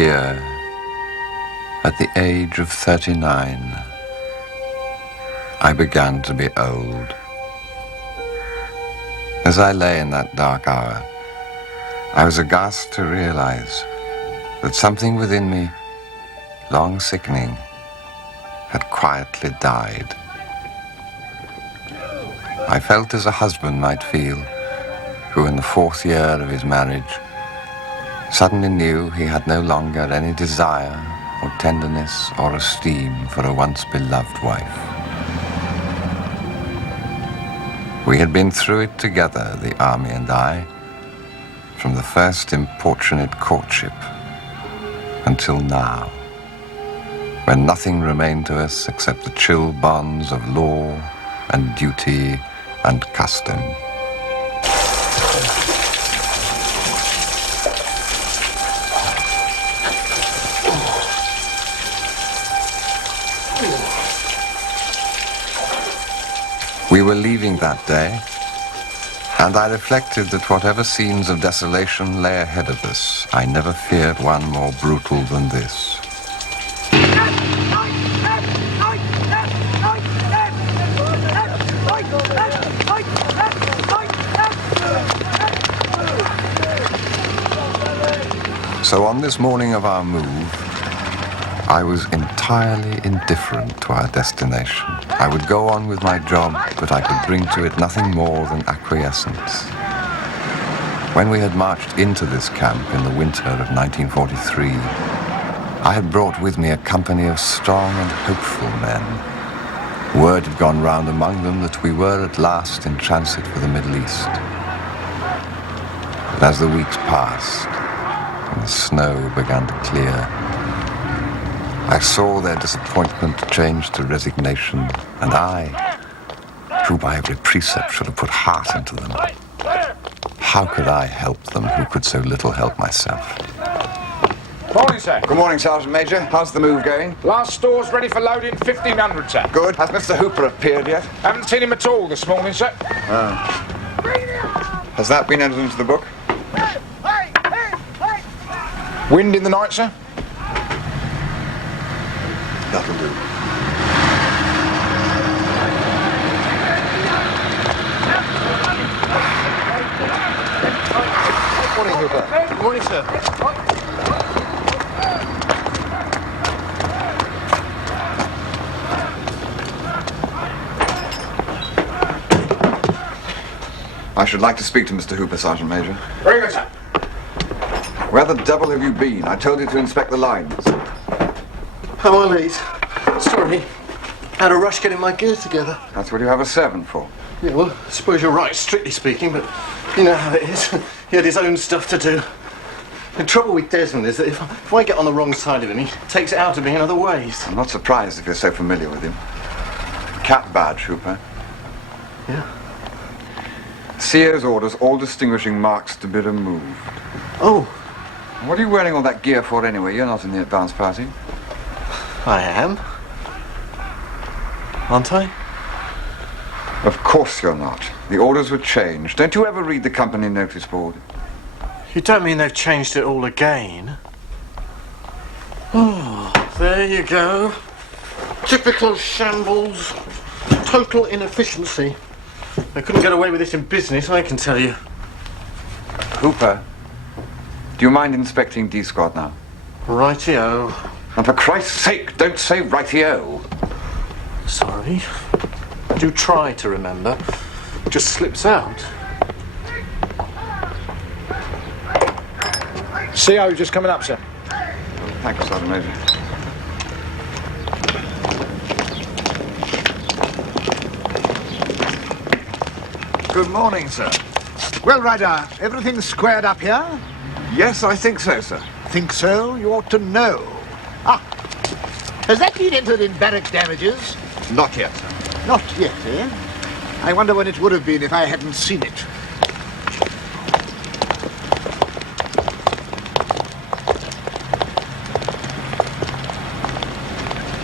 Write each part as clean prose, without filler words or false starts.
Here, at the age of 39, I began to be old. As I lay in that dark hour, I was aghast to realize that something within me, long sickening, had quietly died. I felt as a husband might feel, who in the 4th year of his marriage suddenly knew he had no longer any desire or tenderness or esteem for a once beloved wife. We had been through it together, the army and I, from the first importunate courtship until now, when nothing remained to us except the chill bonds of law and duty and custom. We were leaving that day, and I reflected that whatever scenes of desolation lay ahead of us, I never feared one more brutal than this. So on this morning of our move, I was entirely indifferent to our destination. I would go on with my job, but I could bring to it nothing more than acquiescence. When we had marched into this camp in the winter of 1943, I had brought with me a company of strong and hopeful men. Word had gone round among them that we were at last in transit for the Middle East. But as the weeks passed and the snow began to clear, I saw their disappointment change to resignation, and I, who by every precept should have put heart into them, how could I help them who could so little help myself? Morning, sir. Good morning, Sergeant Major. How's the move going? Last store's ready for loading, 1500, sir. Good. Has Mr. Hooper appeared yet? Haven't seen him at all this morning, sir. Oh. Has that been entered into the book? Wind in the night, sir? That'll do. Morning, Hooper. Good morning, sir. I should like to speak to Mr. Hooper, Sergeant Major. Very good, sir. Where the devil have you been? I told you to inspect the lines. How are late? Sorry. Had a rush getting my gear together. That's what you have a servant for. Yeah, well, I suppose you're right, strictly speaking, but you know how it is. He had his own stuff to do. The trouble with Desmond is that if I get on the wrong side of him, he takes it out of me in other ways. I'm not surprised if you're so familiar with him. Cat badge, Hooper. Yeah? CO's orders all distinguishing marks to be removed. Oh, What are you wearing all that gear for anyway? You're not in the advance party. I am. Aren't I? Of course you're not. The orders were changed. Don't you ever read the company notice board? You don't mean they've changed it all again? Oh, there you go. Typical shambles. Total inefficiency. They couldn't get away with this in business, I can tell you. Hooper, do you mind inspecting D Squad now? Righty-o. And for Christ's sake, don't say righty-o. Sorry. I do try to remember. It just slips out. CO just coming up, sir. Thank you, Sergeant Major. Good morning, sir. Well, Ryder, everything squared up here? Yes, I think so, sir. Think so? You ought to know. Ah, has that been entered in barrack damages? Not yet, sir. Not yet, eh? I wonder when it would have been if I hadn't seen it.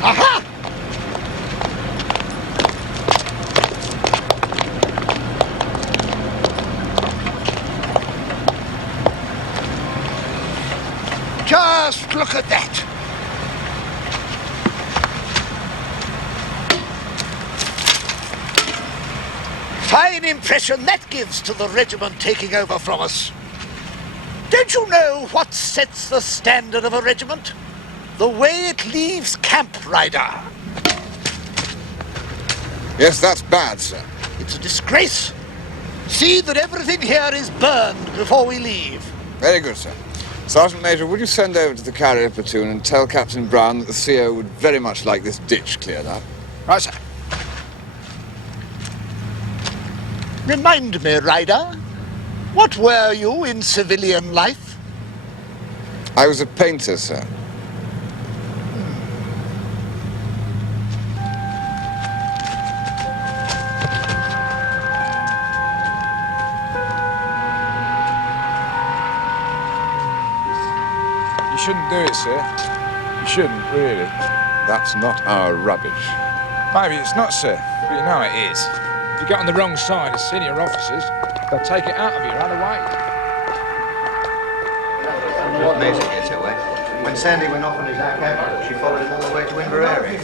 Aha! Just look at that. Fine impression that gives to the regiment taking over from us. Don't you know what sets the standard of a regiment? The way it leaves camp, Ryder. Yes, that's bad, sir. It's a disgrace. See that everything here is burned before we leave. Very good, sir. Sergeant Major, would you send over to the carrier platoon and tell Captain Brown that the CO would very much like this ditch cleared up? Right, sir. Remind me, Ryder, what were you in civilian life? I was a painter, sir. You shouldn't do it, sir. You shouldn't, really. That's not our rubbish. Maybe it's not, sir, but you know it is. If you get on the wrong side of senior officers, they'll take it out of you right away. What made her get away? When Sandy went off on his outcap, she followed him all the way to Inverary. You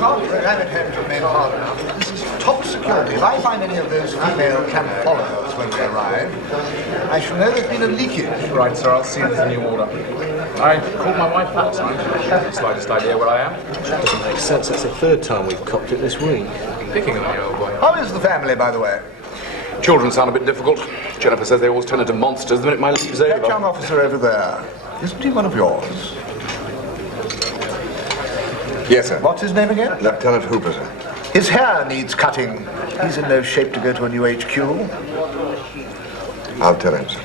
can't ram it home to men hard enough. This is top security. If I find any of those female camp followers when we arrive, I shall know there's been a leakage. Right, sir, I'll see there's a new order. I called my wife last night. She hasn't the slightest idea where I am. Doesn't make sense. That's the third time we've copped it this week. Picking on you, old boy. How is the family, by the way? Children sound a bit difficult. Jennifer says they always turn into monsters the minute my leave's That young over. officer over there, isn't he one of yours? Yes, sir. What's his name again? Lieutenant Hooper, sir. His hair needs cutting. He's in no shape to go to a new HQ. I'll tell him, sir.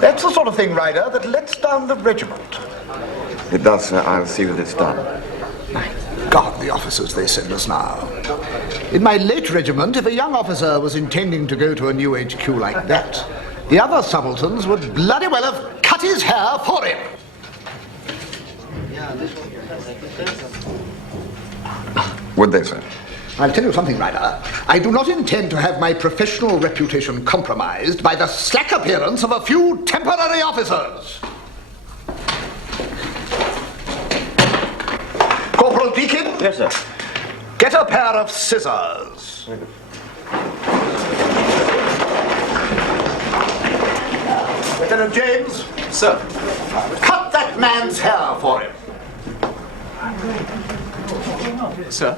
That's the sort of thing, Ryder, that lets down the regiment. It does, sir. I'll see that it's done. My God, the officers they send us now. In my late regiment, if a young officer was intending to go to a new HQ like that, the other subalterns would bloody well have cut his hair for him. Would they, sir? I'll tell you something, Ryder. I do not intend to have my professional reputation compromised by the slack appearance of a few temporary officers. Corporal Deakin? Yes, sir. Get a pair of scissors. Lieutenant James? Sir. Cut that man's hair for him. Sir?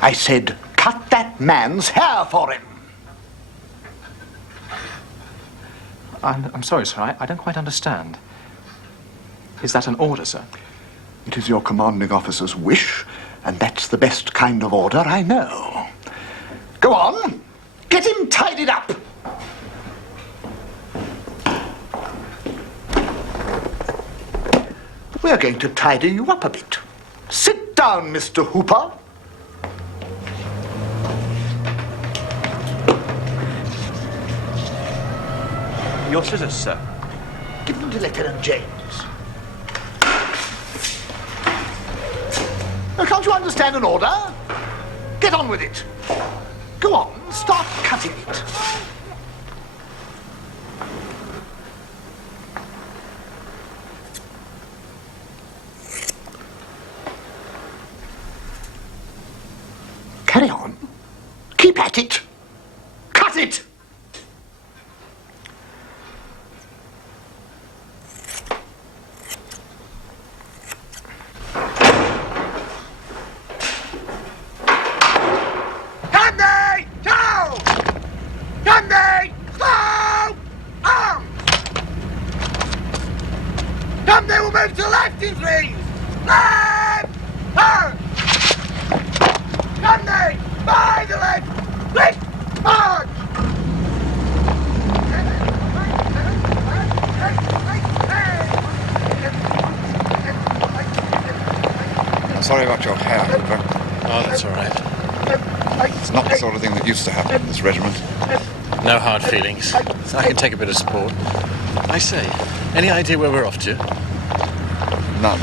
I said, cut that man's hair for him. I'm sorry, sir. I don't quite understand. Is that an order, sir? It is your commanding officer's wish, and that's the best kind of order I know. Go on, get him tidied up. We're going to tidy you up a bit. Sit down, Mr. Hooper. Your scissors, sir. Give them to Lieutenant James. Now, can't you understand an order? Get on with it. Go on, start cutting it. Carry on. Keep at it. Cut it! Sorry about your hair, Hooper. Oh, that's all right. It's not the sort of thing that used to happen in this regiment. No hard feelings. I can take a bit of support. I say, any idea where we're off to? None.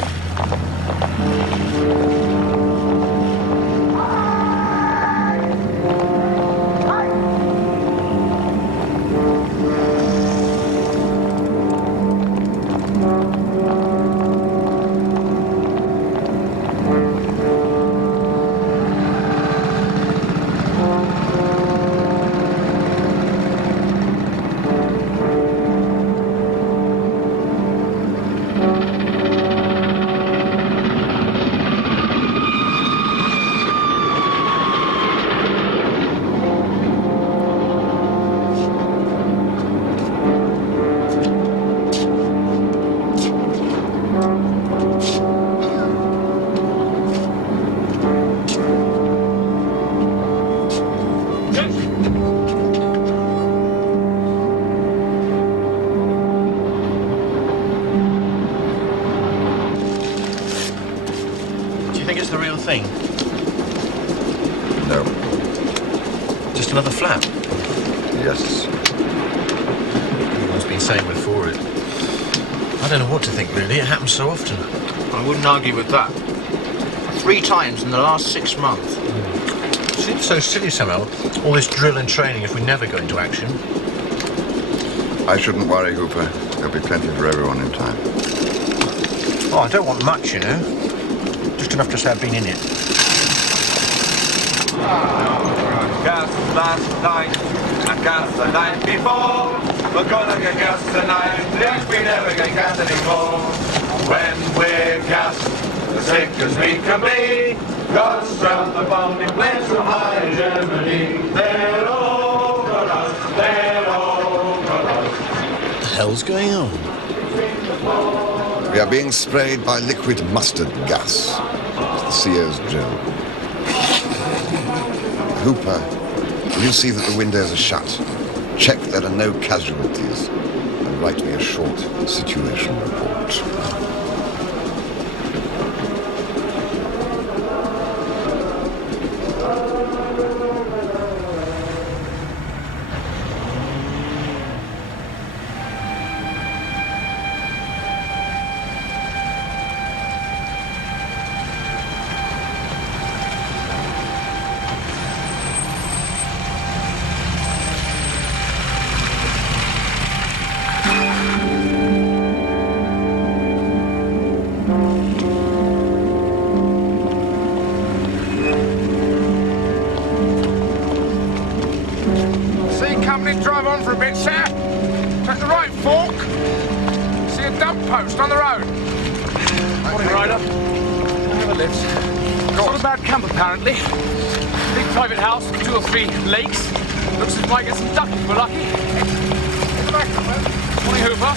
thing? No. Just another flap? Yes. Everyone's been saying we're for it. I don't know what to think, really. It happens so often. I wouldn't argue with that. 3 times in the last 6 months. It seems so silly somehow, all this drill and training if we never go into action. I shouldn't worry, Hooper. There'll be plenty for everyone in time. Oh, I don't want much, you know. Just enough to say I've been in it. Gas last night, and gas the night before. We're gonna get gas tonight, if we never get gas anymore. When we're gassed, as sick as we can be, God's round the bombing planes from high Germany. They're over us, they're over us. What the hell's going on? We are being sprayed by liquid mustard gas. It's the CO's drill. Hooper, will you see that the windows are shut? Check there are no casualties. And write me a short situation report. Drive on for a bit, sir. Take the right fork. See a dump post on the road. Morning, Ryder. Can I have a lift? It's not a bad camp, apparently. Big private house with 2 or 3 lakes. Looks as if we might get some duck if we're lucky. Morning, Hooper.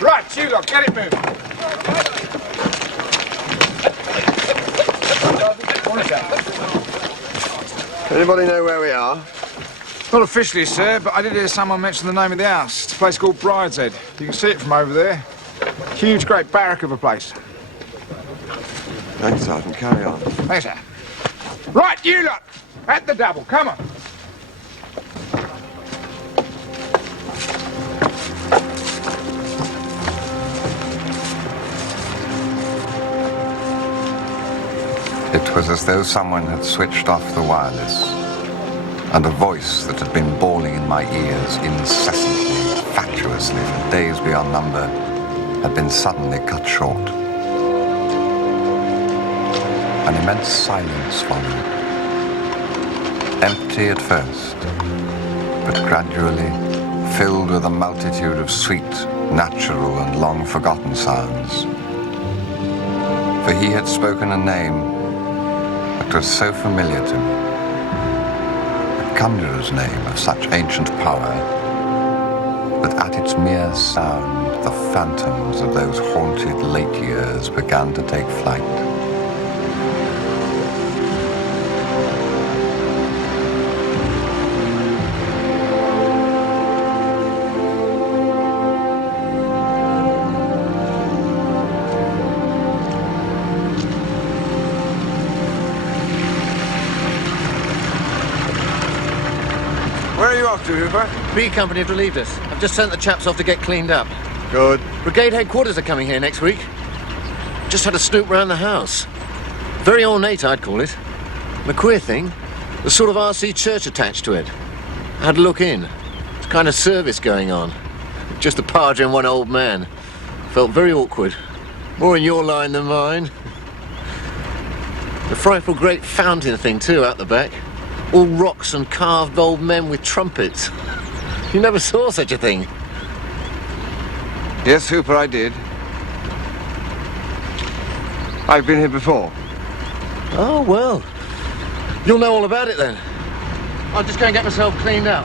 Right, you lot, get it moving. Anybody know where we are? Not officially, sir, but I did hear someone mention the name of the house. It's a place called Brideshead. You can see it from over there. Huge, great barrack of a place. Thanks, Sergeant. Carry on. Thanks, sir. Right, you lot, at the double, come on. It was as though someone had switched off the wireless, and a voice that had been bawling in my ears incessantly, fatuously, for days beyond number, had been suddenly cut short. An immense silence followed. Empty at first, but gradually filled with a multitude of sweet, natural, and long-forgotten sounds. For he had spoken a name that was so familiar to me, a conjurer's name of such ancient power, that at its mere sound the phantoms of those haunted late years began to take flight. Where are you off to, Hooper? B Company have relieved us. I've just sent the chaps off to get cleaned up. Good. Brigade headquarters are coming here next week. Just had a snoop round the house. Very ornate, I'd call it. And the queer thing, there's sort of RC church attached to it. I had a look in. It's kind of service going on. Just a party and one old man. Felt very awkward. More in your line than mine. The frightful great fountain thing, too, out the back. All rocks and carved old men with trumpets. You never saw such a thing. Yes, Hooper, I did. I've been here before. Oh, well. You'll know all about it, then. I'll just go and get myself cleaned up.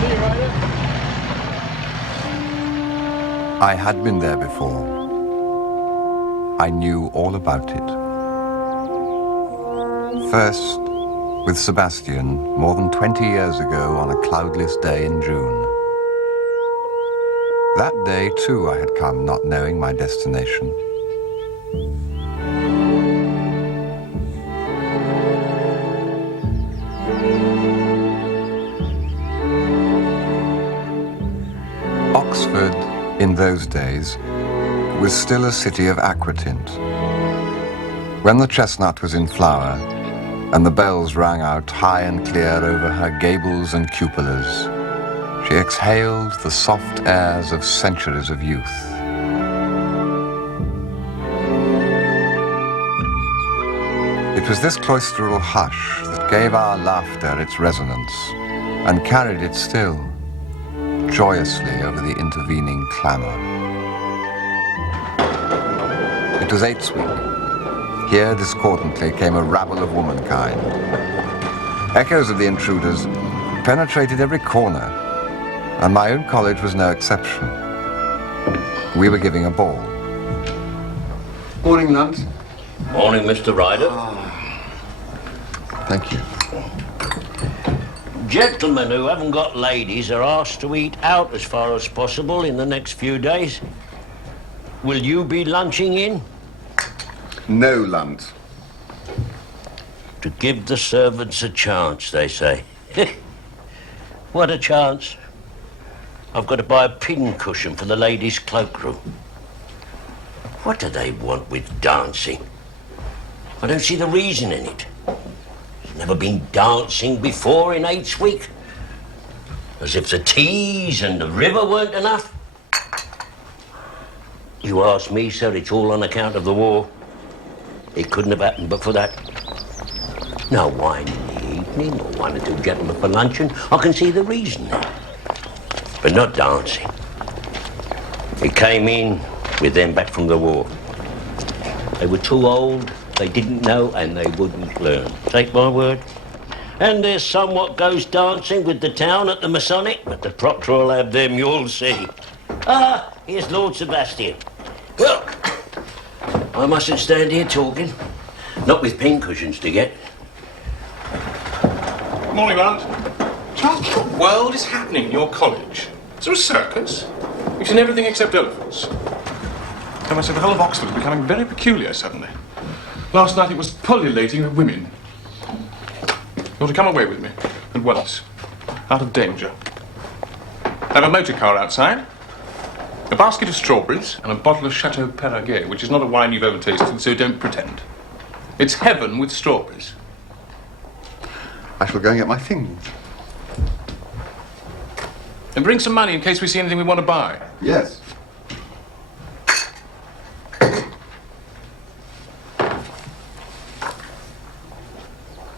See you, Ryder. I had been there before. I knew all about it. First, with Sebastian, more than 20 years ago on a cloudless day in June. That day, too, I had come, not knowing my destination. Oxford, in those days, was still a city of aquatint. When the chestnut was in flower, and the bells rang out high and clear over her gables and cupolas, she exhaled the soft airs of centuries of youth. It was this cloistral hush that gave our laughter its resonance and carried it still, joyously over the intervening clamour. It was Eights Week. Here, discordantly, came a rabble of womankind. Echoes of the intruders penetrated every corner, and my own college was no exception. We were giving a ball. Morning, Lunt. Morning, Mr. Ryder. Thank you. Gentlemen who haven't got ladies are asked to eat out as far as possible in the next few days. Will you be lunching in? No, Lunt. To give the servants a chance, they say. What a chance. I've got to buy a pincushion for the ladies' cloakroom. What do they want with dancing? I don't see the reason in it. There's never been dancing before in Eights Week. As if the teas and the river weren't enough. You ask me, sir, it's all on account of the war. It couldn't have happened but for that. No wine in the evening, or one or two gentlemen for luncheon. I can see the reason there. But not dancing. It came in with them back from the war. They were too old, they didn't know, and they wouldn't learn. Take my word. And there's somewhat goes dancing with the town at the Masonic, but the proctor will have them, you'll see. Ah, here's Lord Sebastian. Well, I mustn't stand here talking. Not with pincushions to get. Morning, Aunt. Charles, what world is happening in your college? Is there a circus? We've seen everything except elephants. I must say, the whole of Oxford is becoming very peculiar suddenly. Last night it was pullulating with women. You're to come away with me, at once, out of danger. I have a motor car outside, a basket of strawberries, and a bottle of Chateau Perraguet, which is not a wine you've ever tasted, so don't pretend. It's heaven with strawberries. I shall go and get my things. And bring some money in case we see anything we want to buy. Yes.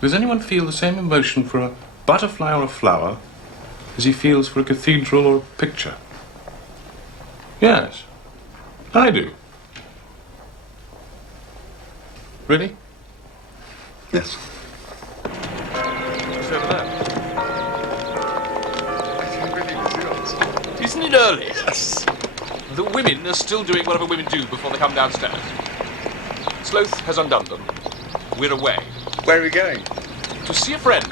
Does anyone feel the same emotion for a butterfly or a flower as he feels for a cathedral or a picture? Yes, I do. Really? Yes. What's over there? Isn't it early? Yes. The women are still doing whatever women do before they come downstairs. Sloth has undone them. We're away. Where are we going? To see a friend.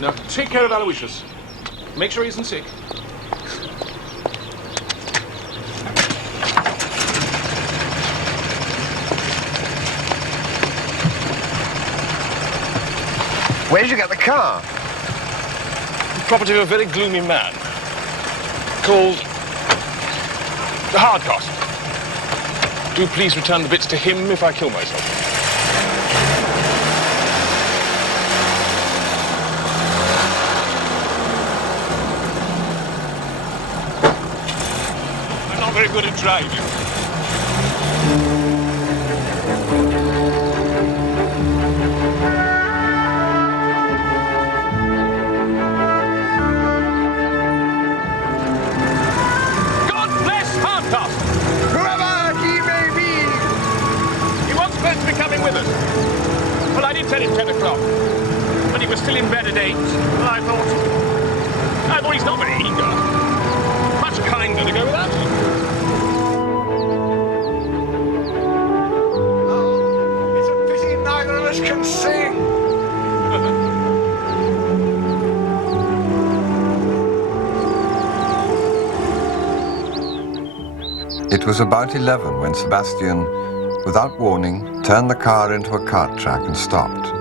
Now, take care of Aloysius. Make sure he isn't sick. Where did you get the car? The property of a very gloomy man called the Hardcott. Do please return the bits to him if I kill myself. to drive you. God bless Hardcastle! Whoever he may be! He was supposed to be coming with us. Well, I did tell him 10 o'clock. But he was still in bed at 8. Well, I thought he's not very eager. Much kinder to go without him. Oh, it's a pity neither of us can sing. It was about 11 when Sebastian, without warning, turned the car into a cart track and stopped.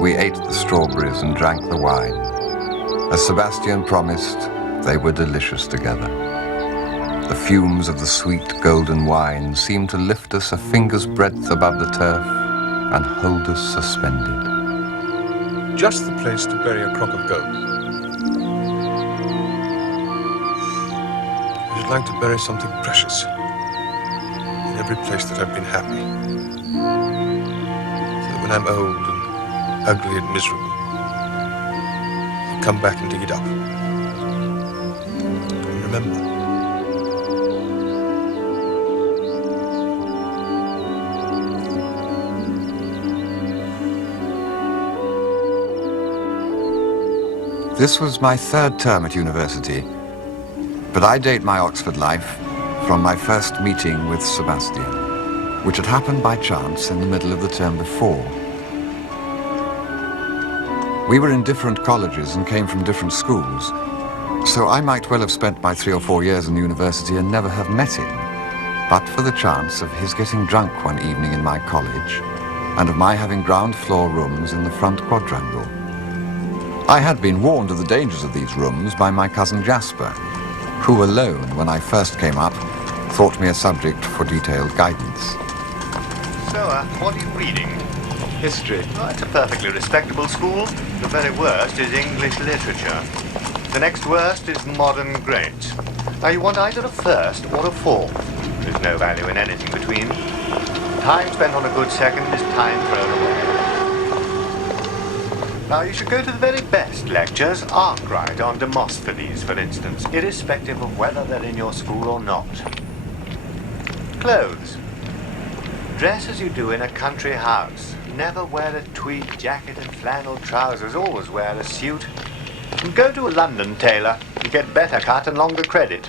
We ate the strawberries and drank the wine. As Sebastian promised, they were delicious together. The fumes of the sweet golden wine seemed to lift us a finger's breadth above the turf and hold us suspended. Just the place to bury a crock of gold. I'd like to bury something precious in every place that I've been happy. So that when I'm old and ugly and miserable, I'll come back and dig it up. And remember. This was my third term at university, but I date my Oxford life from my first meeting with Sebastian, which had happened by chance in the middle of the term before. We were in different colleges and came from different schools, so I might well have spent my 3 or 4 years in university and never have met him, but for the chance of his getting drunk one evening in my college and of my having ground floor rooms in the front quadrangle. I had been warned of the dangers of these rooms by my cousin Jasper, who alone, when I first came up, thought me a subject for detailed guidance. So, what are you reading? History. Oh, it's a perfectly respectable school. The very worst is English literature. The next worst is modern great. Now, you want either a first or a fourth. There's no value in anything between. Time spent on a good second is time thrown away. Now, you should go to the very best lectures, Arkwright on Demosthenes, for instance, irrespective of whether they're in your school or not. Clothes. Dress as you do in a country house. Never wear a tweed jacket and flannel trousers. Always wear a suit. And go to a London tailor. You get better cut and longer credit.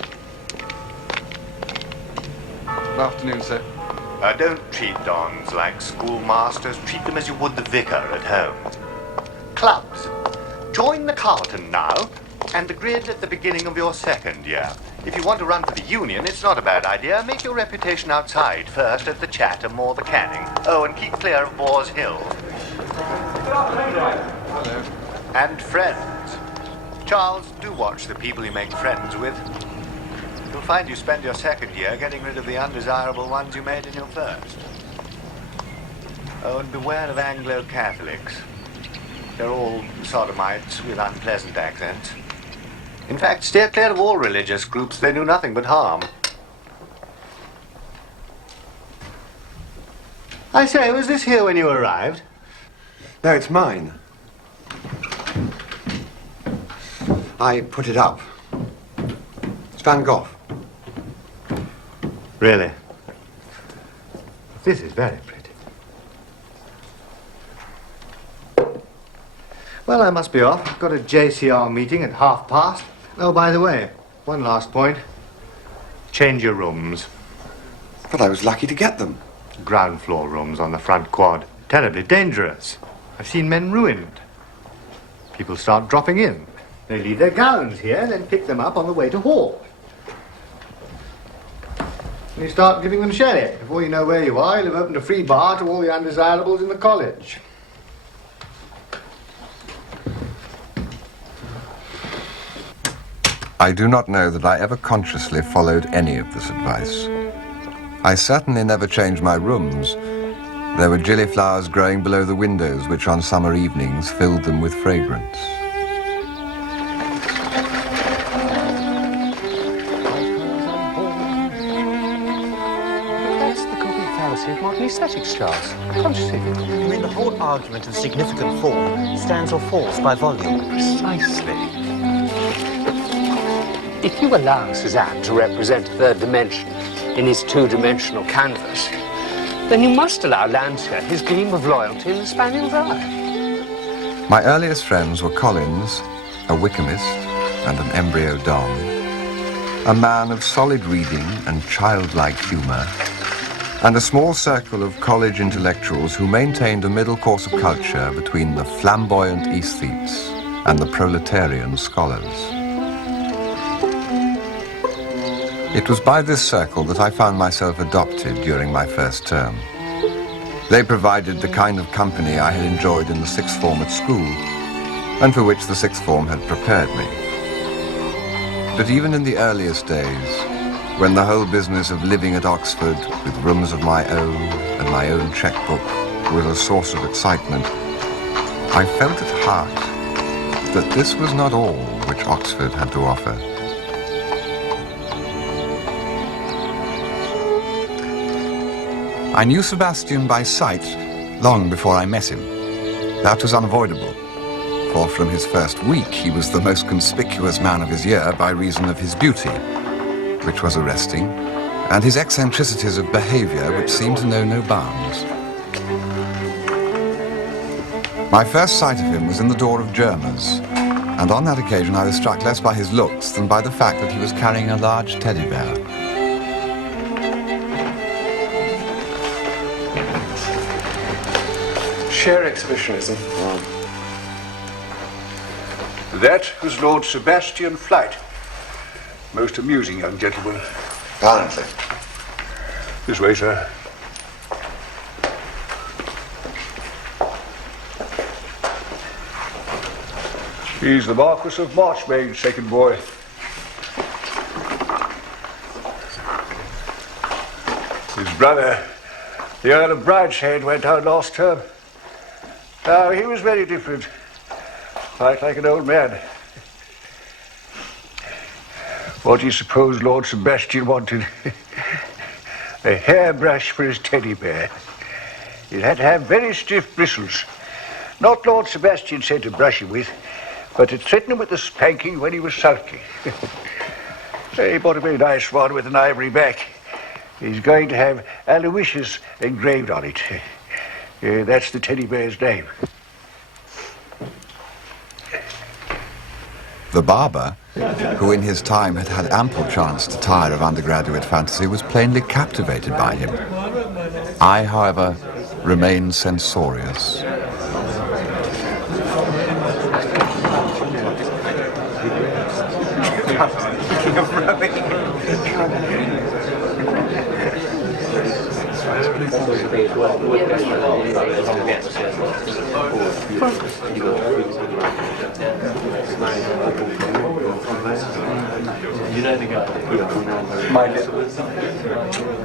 Good afternoon, sir. Don't treat dons like schoolmasters. Treat them as you would the vicar at home. Clubs. Join the Carlton now, and the grid at the beginning of your second year. If you want to run for the Union, it's not a bad idea. Make your reputation outside, first at the Chatham or the Canning. Oh, and keep clear of Boars Hill. Hello. And friends. Charles, do watch the people you make friends with. You'll find you spend your second year getting rid of the undesirable ones you made in your first. Oh, and beware of Anglo-Catholics. They're all sodomites with unpleasant accents. In fact, steer clear of all religious groups. They do nothing but harm. I say, was this here when you arrived? No, it's mine. I put it up. It's Van Gogh. Really? This is very pretty. Well, I must be off. I've got a JCR meeting at past. Oh, by the way, one last point. Change your rooms. But I was lucky to get them. Ground floor rooms on the front quad. Terribly dangerous. I've seen men ruined. People start dropping in. They leave their gowns here, then pick them up on the way to hall. And you start giving them sherry. Before you know where you are, you'll have opened a free bar to all the undesirables in the college. I do not know that I ever consciously followed any of this advice. I certainly never changed my rooms. There were gillyflowers growing below the windows, which on summer evenings filled them with fragrance. fantasy of modern aesthetics, Charles. Can't you see? You mean the whole argument of significant form stands or falls by volume? Precisely. If you allow Cézanne to represent a third dimension in his two-dimensional canvas, then you must allow Landseer his gleam of loyalty in the Spaniel's eye. My earliest friends were Collins, a Wickhamist and an embryo Don, a man of solid reading and childlike humour, and a small circle of college intellectuals who maintained a middle course of culture between the flamboyant aesthetes and the proletarian scholars. It was by this circle that I found myself adopted during my first term. They provided the kind of company I had enjoyed in the sixth form at school, and for which the sixth form had prepared me. But even in the earliest days, when the whole business of living at Oxford with rooms of my own and my own checkbook was a source of excitement, I felt at heart that this was not all which Oxford had to offer. I knew Sebastian by sight long before I met him. That was unavoidable, for from his first week he was the most conspicuous man of his year by reason of his beauty, which was arresting, and his eccentricities of behavior which seemed to know no bounds. My first sight of him was in the door of Germa's, and on that occasion I was struck less by his looks than by the fact that he was carrying a large teddy bear. Sheer exhibitionism. That was Lord Sebastian Flight. Most amusing young gentleman. Apparently. This way, sir. He's the Marquis of Marchmain's second boy. His brother, the Earl of Brideshead, went out last term. Now, he was very different. Quite like an old man. What do you suppose Lord Sebastian wanted? A hairbrush for his teddy bear. It had to have very stiff bristles. Not Lord Sebastian said to brush him with, but to threaten him with the spanking when he was sulky. He bought a very nice one with an ivory back. He's going to have Aloysius engraved on it. That's the teddy bear's name. The barber, who in his time had had ample chance to tire of undergraduate fantasy, was plainly captivated by him. I, however, remained censorious.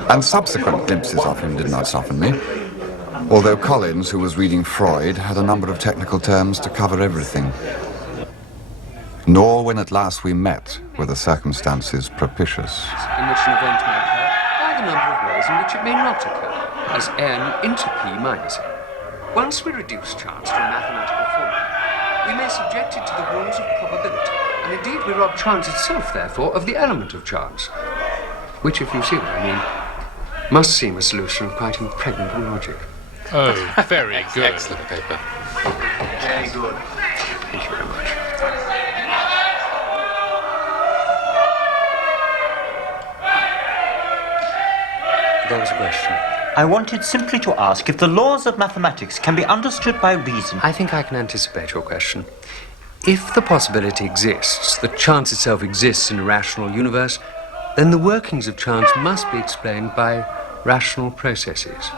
And subsequent glimpses of him did not soften me, although Collins, who was reading Freud, had a number of technical terms to cover everything. Nor when at last we met were the circumstances propitious. In which an event may occur, are the number of ways in which it may not occur, as n into p minus n. Once we reduce chance to a mathematical formula, we may subject it to the rules of probability, and indeed we rob chance itself, therefore, of the element of chance, which, if you see what I mean, must seem a solution of quite impregnable logic. Oh, very good. Excellent paper. Very good. Thank you very much. There was a question. I wanted simply to ask if the laws of mathematics can be understood by reason. I think I can anticipate your question. If the possibility exists that chance itself exists in a rational universe, then the workings of chance must be explained by rational processes.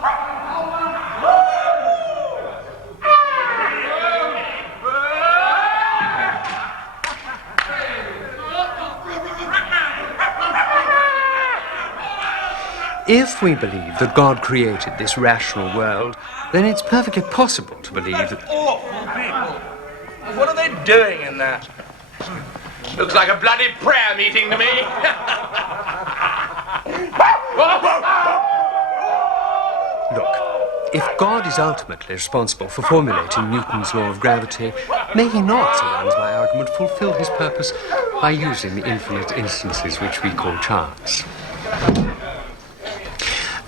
If we believe that God created this rational world, then it's perfectly possible to believe that... Awful people! What are they doing in that? Looks like a bloody prayer meeting to me. Look, if God is ultimately responsible for formulating Newton's law of gravity, may he not, so runs my argument, fulfill his purpose by using the infinite instances which we call chance.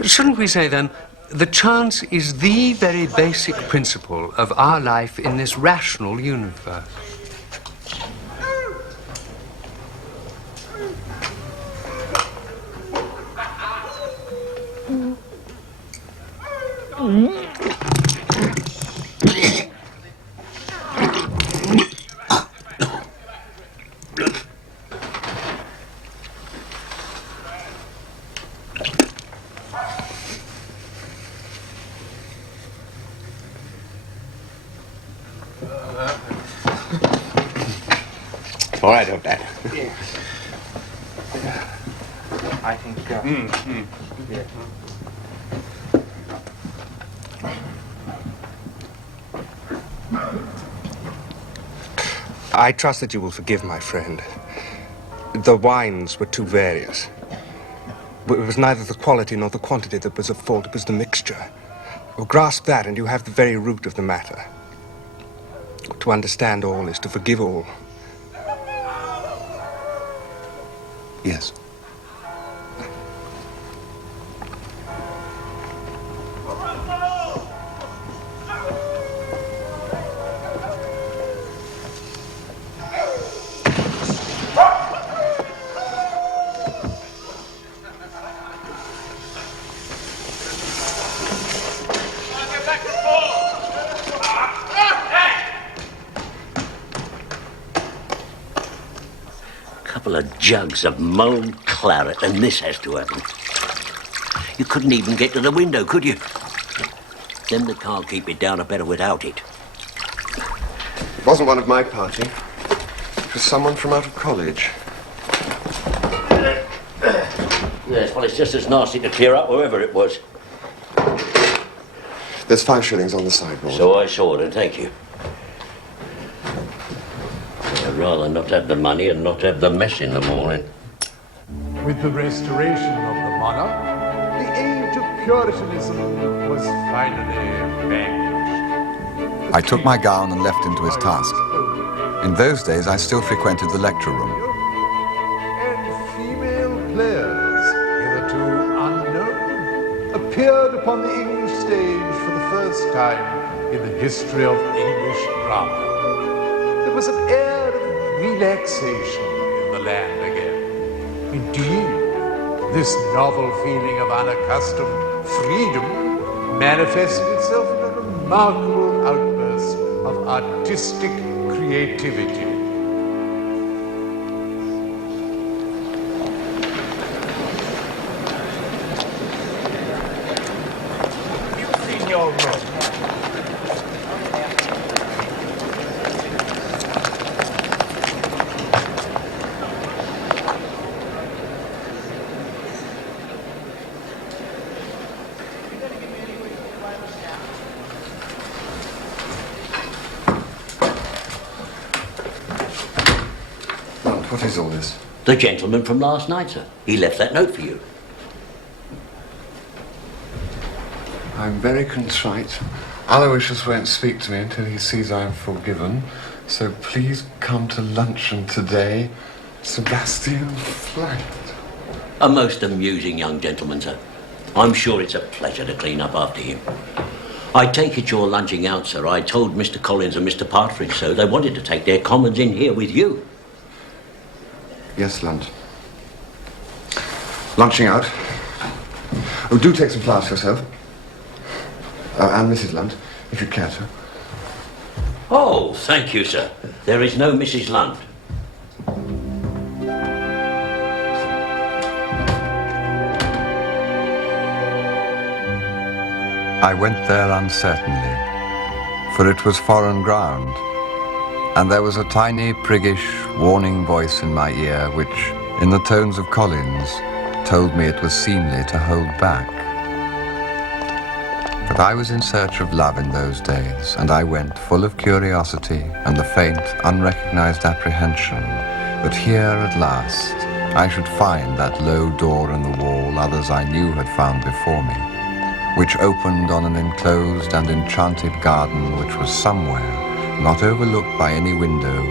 Shouldn't we say, then, that chance is the very basic principle of our life in this rational universe? All right, old Dad. Yeah. I think. Yeah. I trust that you will forgive my friend. The wines were too various. But it was neither the quality nor the quantity that was at fault, it was the mixture. Well, grasp that and you have the very root of the matter. To understand all is to forgive all. Yes. Jugs of mulled claret, and this has to happen. You couldn't even get to the window, could you? Them that can't keep it down are better without it. It wasn't one of my party. It was someone from out of college. Yes, well, it's just as nasty to clear up wherever it was. There's 5 shillings on the sideboard. So I saw it, and thank you. I'd rather not have the money and not have the mess in the morning. With the restoration of the monarch, the age of Puritanism was finally vanquished. I took my gown and left him to his task. In those days, I still frequented the lecture room. And female players, hitherto unknown, appeared upon the English stage for the first time in the history of English drama. There was an air of relaxation in the land again. Indeed, this novel feeling of unaccustomed freedom manifested itself in a remarkable outburst of artistic creativity. You've seen your room. What is all this? The gentleman from last night, sir. He left that note for you. I'm very contrite. Aloysius won't speak to me until he sees I'm forgiven. So please come to luncheon today. Sebastian Flight. A most amusing young gentleman, sir. I'm sure it's a pleasure to clean up after him. I take it you're lunching out, sir. I told Mr. Collins and Mr. Partridge so. They wanted to take their commons in here with you. Yes, Lunt. Lunching out. Oh, do take some flowers for yourself. And Mrs. Lunt, if you care to. Oh, thank you, sir. There is no Mrs. Lunt. I went there uncertainly, for it was foreign ground, and there was a tiny, priggish, warning voice in my ear which, in the tones of Collins, told me it was seemly to hold back. But I was in search of love in those days, and I went full of curiosity and the faint, unrecognized apprehension that here at last I should find that low door in the wall others I knew had found before me, which opened on an enclosed and enchanted garden which was somewhere, not overlooked by any window,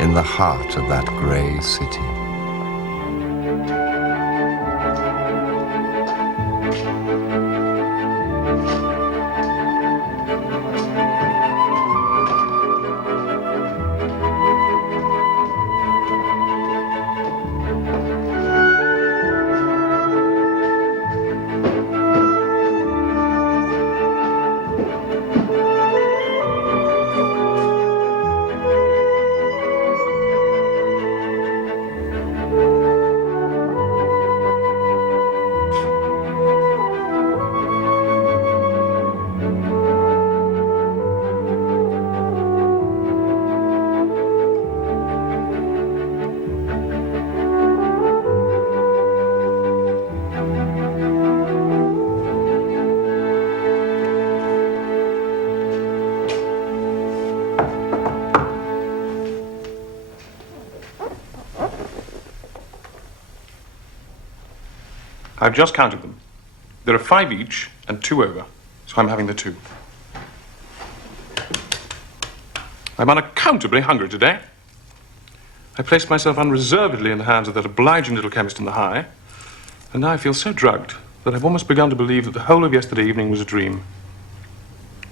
in the heart of that grey city. I've just counted them. There are 5 each and 2 over, so I'm having the 2. I'm unaccountably hungry today. I placed myself unreservedly in the hands of that obliging little chemist in the High, and now I feel so drugged that I've almost begun to believe that the whole of yesterday evening was a dream.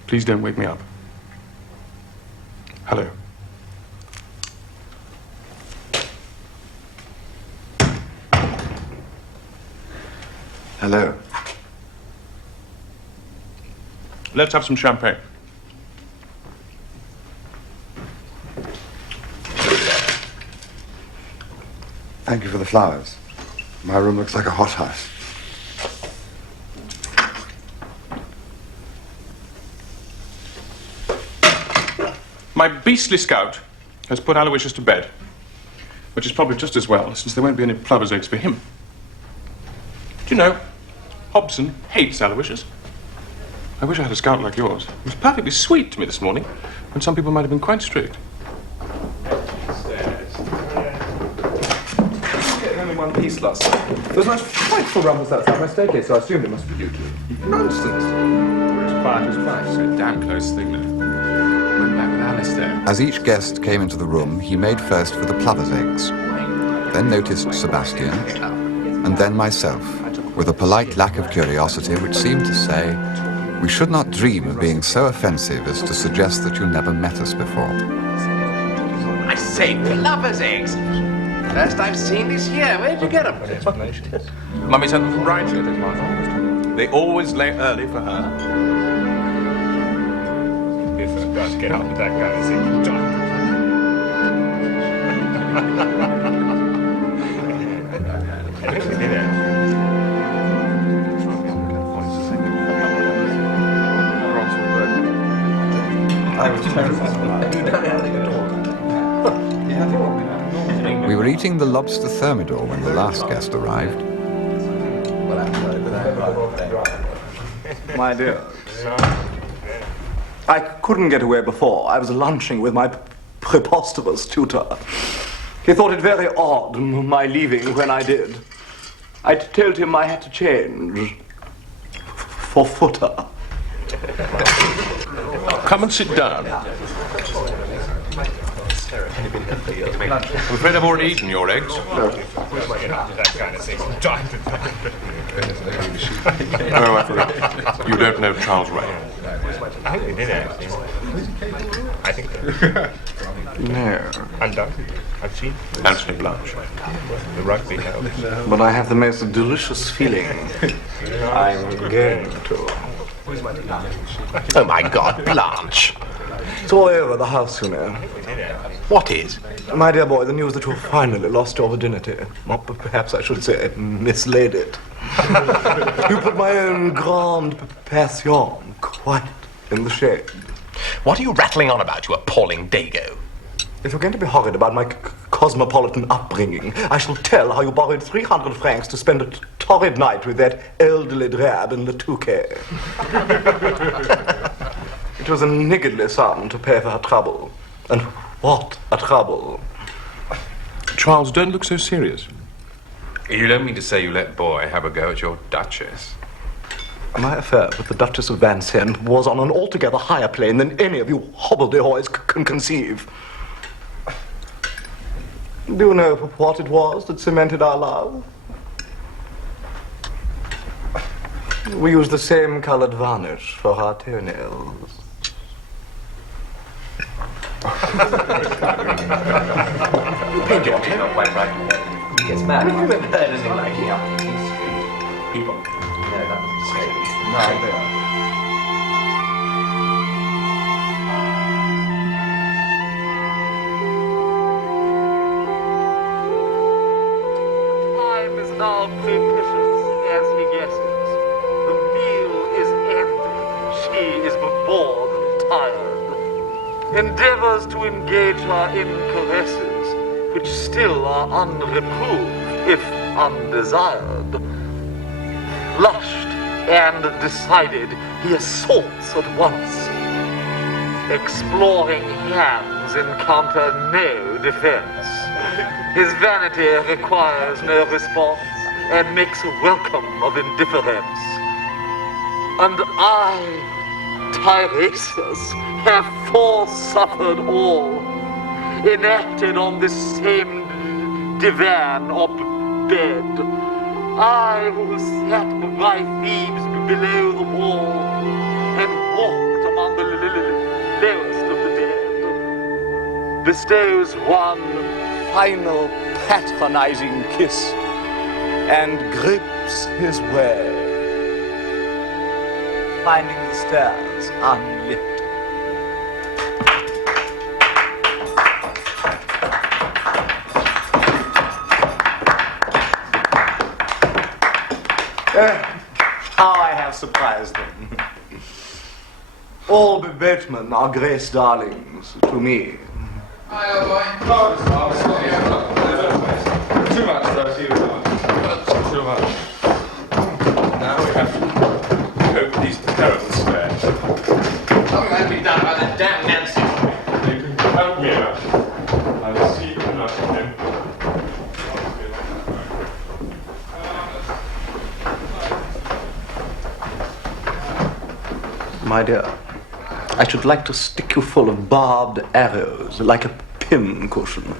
Please don't wake me up. Hello. Hello. Let's have some champagne. Thank you for the flowers. My room looks like a hothouse. My beastly scout has put Aloysius to bed, which is probably just as well, since there won't be any plover's eggs for him. Do you know, Hobson hates Aloysius. I wish I had a scout like yours. He was perfectly sweet to me this morning, when some people might have been quite strict. Only one piece last night. There was a nice frightful rumpus outside my staircase, so I assumed it must be you two. Nonsense. We're as quiet as mice. So damn close thing, though. Went back with Alice there. As each guest came into the room, he made first for the plover's eggs, then noticed Sebastian, and then myself, with a polite lack of curiosity which seemed to say, we should not dream of being so offensive as to suggest that you never met us before. I say, plover's eggs! First I've seen this here. Where'd you get them? Mummy sent them from Brideshead. They always lay early for her. If I can't get up with that kind of thing, I was terrified. We were eating the lobster thermidor when the last guest arrived. My dear, I couldn't get away before. I was lunching with my preposterous tutor. He thought it very odd, my leaving when I did. I told him I had to change for footer. Come and sit down. I'm afraid I've already eaten your eggs. Oh, I forgot. You don't know Charles Ray. I think they did actually. I think so. No. Undoubtedly. I've seen. Anthony Blanche. The rugby helps. But I have the most delicious feeling I'm going to. Oh, my God, Blanche. It's all over the house, you know. What is? My dear boy, the news that you've finally lost your virginity. Or perhaps I should say mislaid it. You put my own grande passion quite in the shade. What are you rattling on about, you appalling dago? If you're going to be horrid about my cosmopolitan upbringing, I shall tell how you borrowed 300 francs to spend a torrid night with that elderly drab in the Touquet. It was a niggardly sum to pay for her trouble. And what a trouble. Charles, don't look so serious. You don't mean to say you let boy have a go at your Duchess? My affair with the Duchess of Vincennes was on an altogether higher plane than any of you hobbledehoys can conceive. Do you know what it was that cemented our love? We used the same colored varnish for our toenails. Paint your tail quite right. Gets mad. Have you ever heard anything like here? People. No, that doesn't say. No, they are. Time is now propitious, as he guesses. The meal is ended. She is bored and tired. Endeavors to engage her in caresses, which still are unreproved, if undesired. Flushed and decided, he assaults at once. Exploring hands encounter no defense. His vanity requires no response and makes welcome of indifference. And I, Tiresias, have forsuffered all, enacted on this same divan or bed. I who sat by Thebes below the wall and walked among the lowest of the dead, bestows one final patronizing kiss and gropes his way, finding the stairs unlit. How I have surprised them. All boatmen are Grace darlings to me. Too much, Rosie. Too much. Now we have to cope with these terrible squares. Something had to be done about that damn Nancy. You can help me out. I'll see you enough of him. My dear, I should like to stick you full of barbed arrows, like a pin cushion.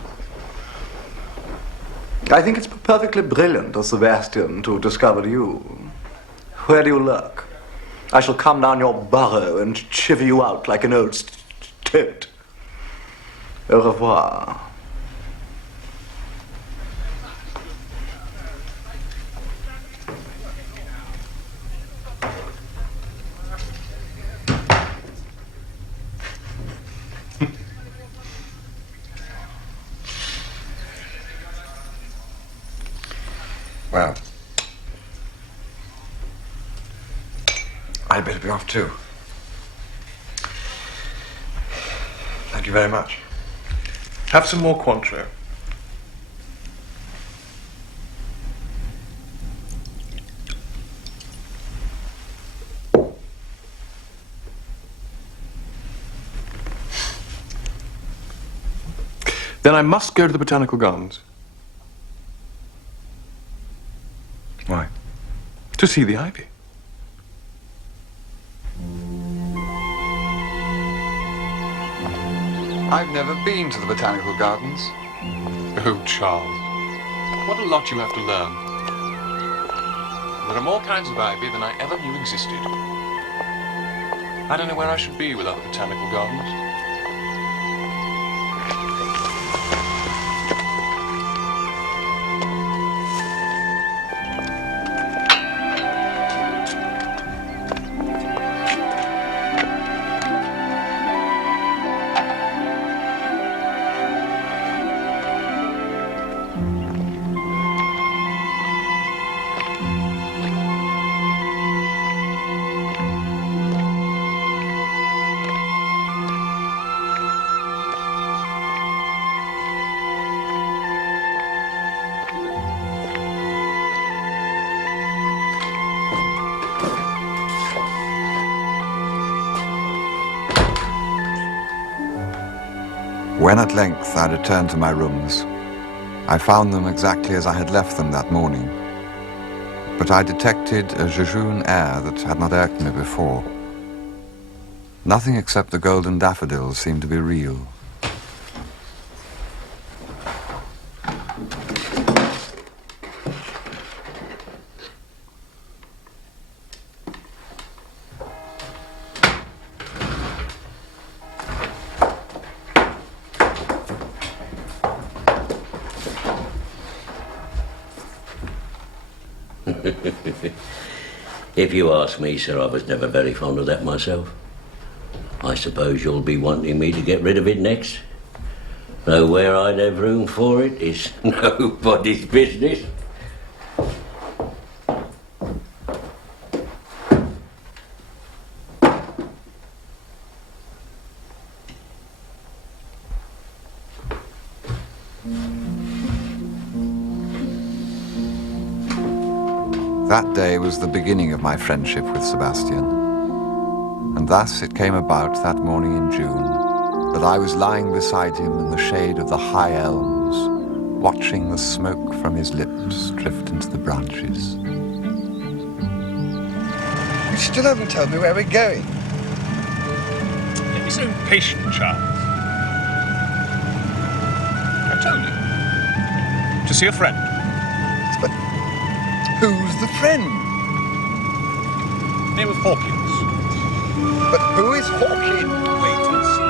I think it's perfectly brilliant of Sebastian to discover you. Where do you lurk? I shall come down your burrow and chiver you out like an old toad. Au revoir. Well, I'd better be off too. Thank you very much. Have some more Cointreau. Then I must go to the Botanical Gardens. Why? To see the ivy. I've never been to the Botanical Gardens. Oh, Charles. What a lot you have to learn. There are more kinds of ivy than I ever knew existed. I don't know where I should be without the Botanical Gardens. When at length I returned to my rooms, I found them exactly as I had left them that morning. But I detected a jejune air that had not irked me before. Nothing except the golden daffodils seemed to be real. If you ask me, sir, I was never very fond of that myself. I suppose you'll be wanting me to get rid of it next. Though where I'd have room for it is nobody's business. That day was the beginning of my friendship with Sebastian. And thus it came about that morning in June that I was lying beside him in the shade of the high elms, watching the smoke from his lips drift into the branches. You still haven't told me where we're going. Don't be so impatient, Charles. I told you. To see a friend. But who's the friend? Name of Hawkins. But who is Hawkins? Wait and see.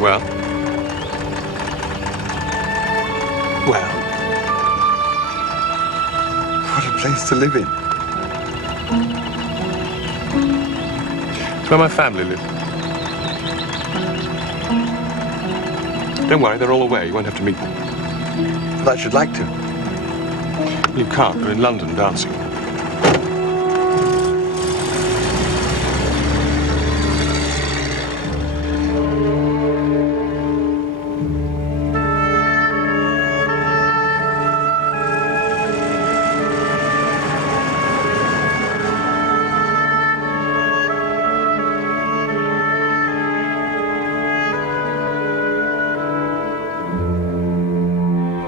Well? Well? What a place to live in. It's where my family live. Don't worry, they're all away. You won't have to meet them. But I should like to. Well, you can't. They're in London dancing.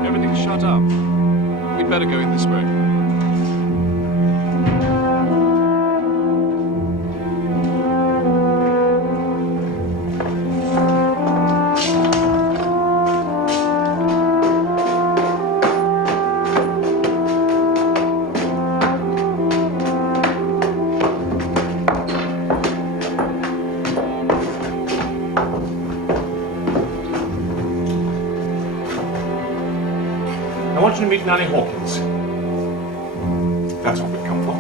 Everything's shut up. We'd better go in this way. I want you to meet Nanny Hawkins. That's what we've come for.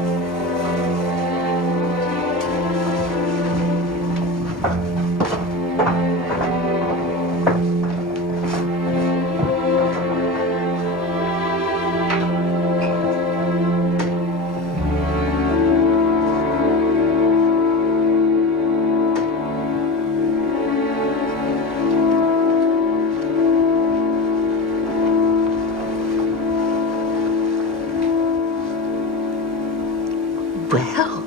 Well,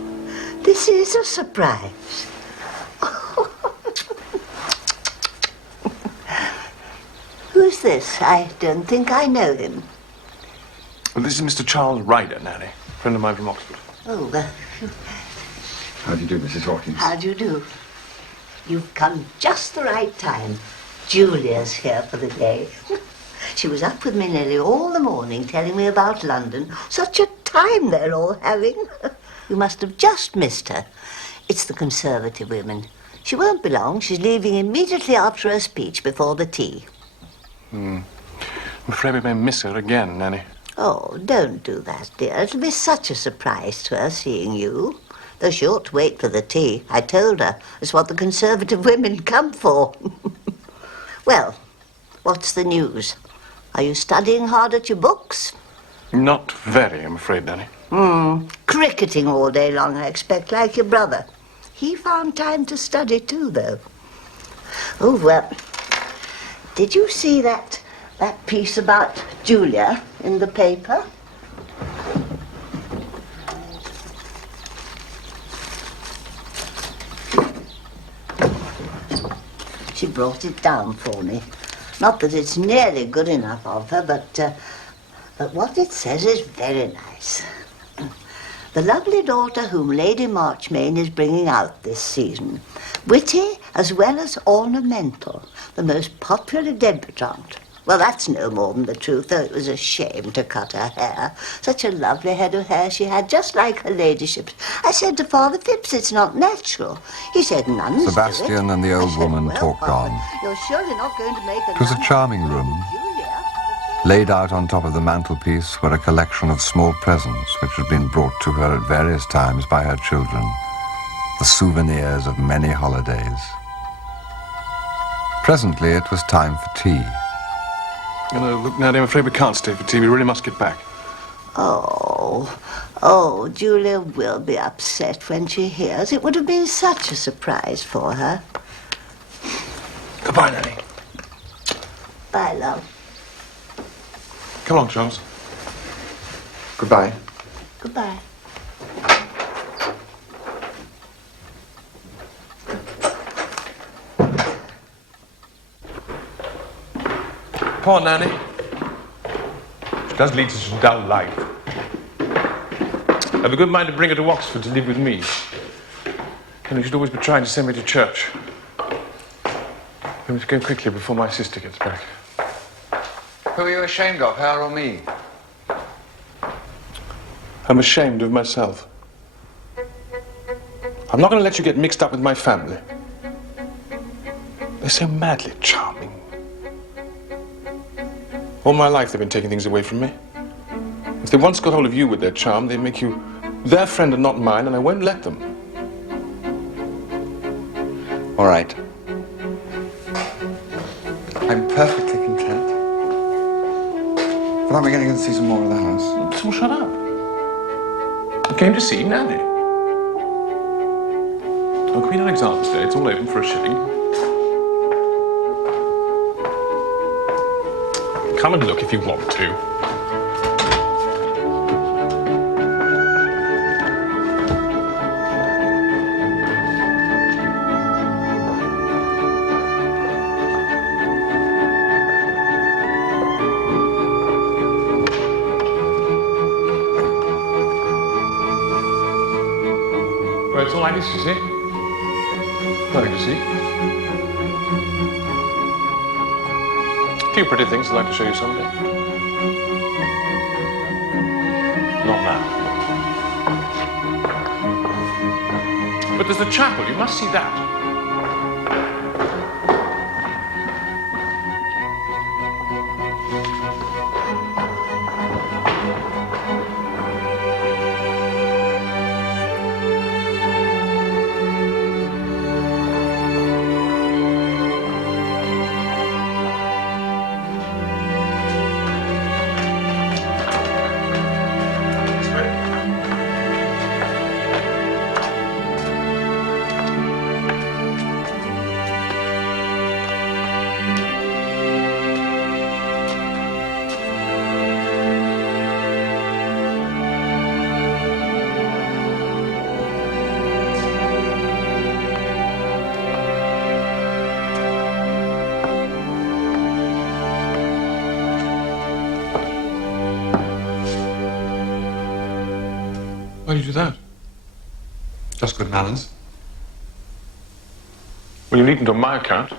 this is a surprise. Who's this? I don't think I know him. Well, this is Mr. Charles Ryder, Nanny. Friend of mine from Oxford. Oh, How do you do, Mrs. Hawkins? how do you do? You've come just the right time. Julia's here for the day. She was up with me nearly all the morning telling me about London. Such a time they're all having. You must have just missed her. It's the Conservative women. She won't be long. She's leaving immediately after her speech before the tea. I'm afraid we may miss her again, Nanny. Oh, don't do that, dear. It'll be such a surprise to her seeing you. Though she ought to wait for the tea. I told her. It's what the Conservative women come for. Well, what's the news? Are you studying hard at your books? Not very, I'm afraid, Nanny. Cricketing all day long, I expect, like your brother. He found time to study too, though. Oh, well, did you see that that piece about Julia in the paper? She brought it down for me. Not that it's nearly good enough of her, but what it says is very nice. The lovely daughter whom Lady Marchmain is bringing out this season. Witty as well as ornamental. The most popular debutante. Well, that's no more than the truth, though it was a shame to cut her hair. Such a lovely head of hair she had, just like her ladyship's. I said to Father Phipps, it's not natural. He said nuns do it. Sebastian and the old woman talked on. You're surely not going to make a It was a charming room. Laid out on top of the mantelpiece were a collection of small presents which had been brought to her at various times by her children, the souvenirs of many holidays. Presently it was time for tea. Look, Nadia, I'm afraid we can't stay for tea. We really must get back. Oh, Julia will be upset when she hears. It would have been such a surprise for her. Goodbye, Nanny. Bye, love. Come on, Charles. Goodbye. Goodbye. Poor Nanny. She does lead such a dull life. I've a good mind to bring her to Oxford to live with me. And you should always be trying to send me to church. We must go quickly before my sister gets back. Who are you ashamed of, her or me? I'm ashamed of myself. I'm not going to let you get mixed up with my family. They're so madly charming. All my life they've been taking things away from me. If they once got hold of you with their charm, they make you their friend and not mine, and I won't let them. All right. I'm perfectly content. But aren't we going to go and see some more of the house? So shut up. I came to see Nanny. On Queen Alexander's Day, it's all open for a shilling. Come and look if you want to. Well, it's all I need to see. Nothing to see. A few pretty things I'd like to show you someday. Not now. But there's the chapel. You must see that. Why do you do that? Just good manners. Well, you needn't on my account.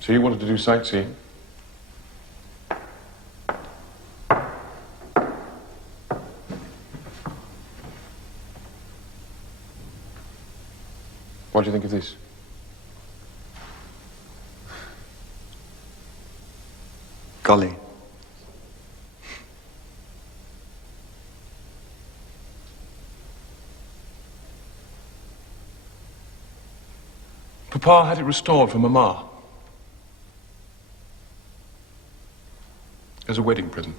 So you wanted to do sightseeing? What do you think of this? Golly. Papa had it restored for Mama. As a wedding present.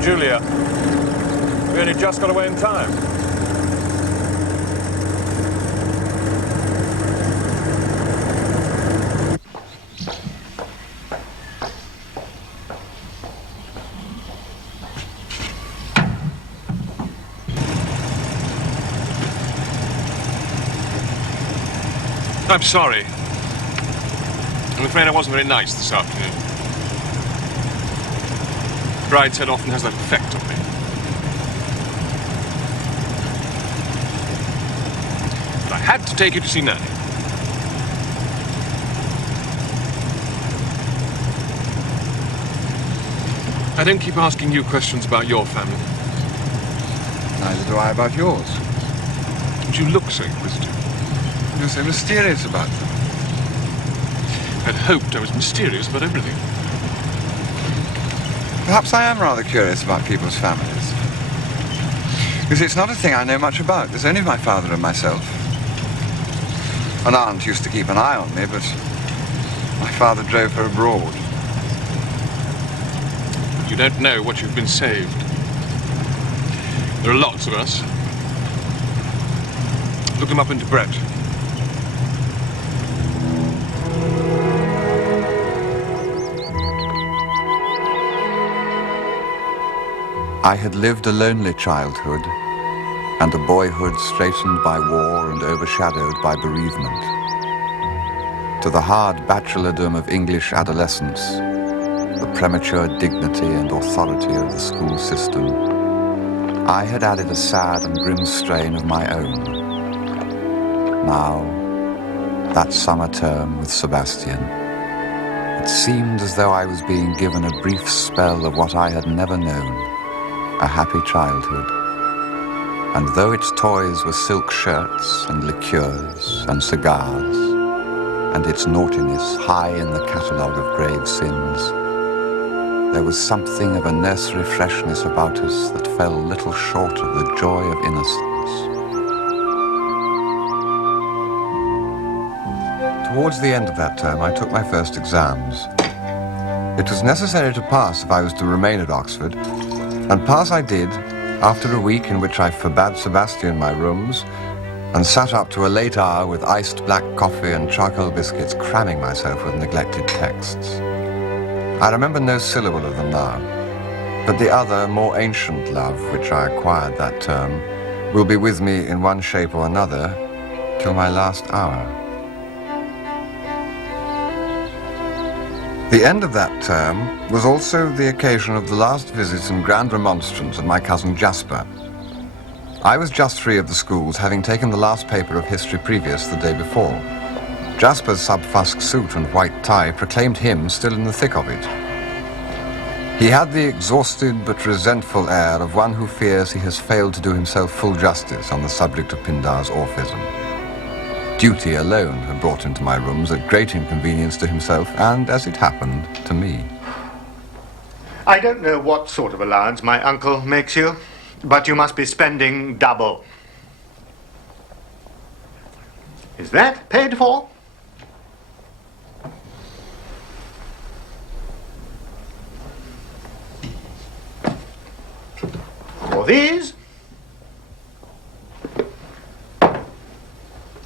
Julia, we only just got away in time. I'm sorry. I'm afraid I wasn't very nice this afternoon. Brideshead often has that effect on me. But I had to take you to see Nanny. I don't keep asking you questions about your family. Neither do I about yours. But you look so inquisitive. You're so mysterious about them. I'd hoped I was mysterious about everything. Perhaps I am rather curious about people's families. Because it's not a thing I know much about. There's only my father and myself. An aunt used to keep an eye on me, but my father drove her abroad. You don't know what you've been saved. There are lots of us. Look them up in Debrett. I had lived a lonely childhood and a boyhood straitened by war and overshadowed by bereavement. To the hard bachelordom of English adolescence, the premature dignity and authority of the school system, I had added a sad and grim strain of my own. Now, that summer term with Sebastian, it seemed as though I was being given a brief spell of what I had never known. A happy childhood, and though its toys were silk shirts and liqueurs and cigars, and its naughtiness high in the catalogue of grave sins, there was something of a nursery freshness about us that fell little short of the joy of innocence. Towards the end of that term, I took my first exams. It was necessary to pass if I was to remain at Oxford, and pass I did, after a week in which I forbade Sebastian my rooms and sat up to a late hour with iced black coffee and charcoal biscuits, cramming myself with neglected texts. I remember no syllable of them now, but the other, more ancient love which I acquired that term will be with me in one shape or another till my last hour. The end of that term was also the occasion of the last visit and grand remonstrance of my cousin Jasper. I was just free of the schools, having taken the last paper of history previous the day before. Jasper's sub-fusk suit and white tie proclaimed him still in the thick of it. He had the exhausted but resentful air of one who fears he has failed to do himself full justice on the subject of Pindar's orphism. Duty alone had brought him to my rooms at great inconvenience to himself and, as it happened, to me. I don't know what sort of allowance my uncle makes you, but you must be spending double. Is that paid for? For these?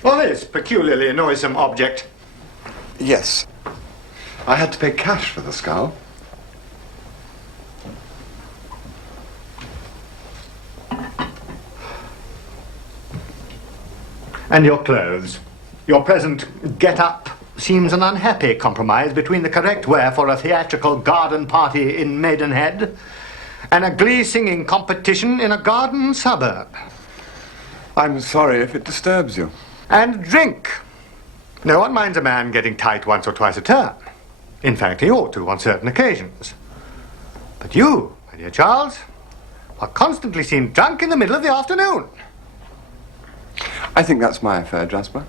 Or this peculiarly noisome object? Yes. I had to pay cash for the skull. And your clothes. Your present get-up seems an unhappy compromise between the correct wear for a theatrical garden party in Maidenhead and a glee-singing competition in a garden suburb. I'm sorry if it disturbs you. And drink. No one minds a man getting tight once or twice a term. In fact, he ought to on certain occasions. But you, my dear Charles, are constantly seen drunk in the middle of the afternoon. I think that's my affair, Jasper.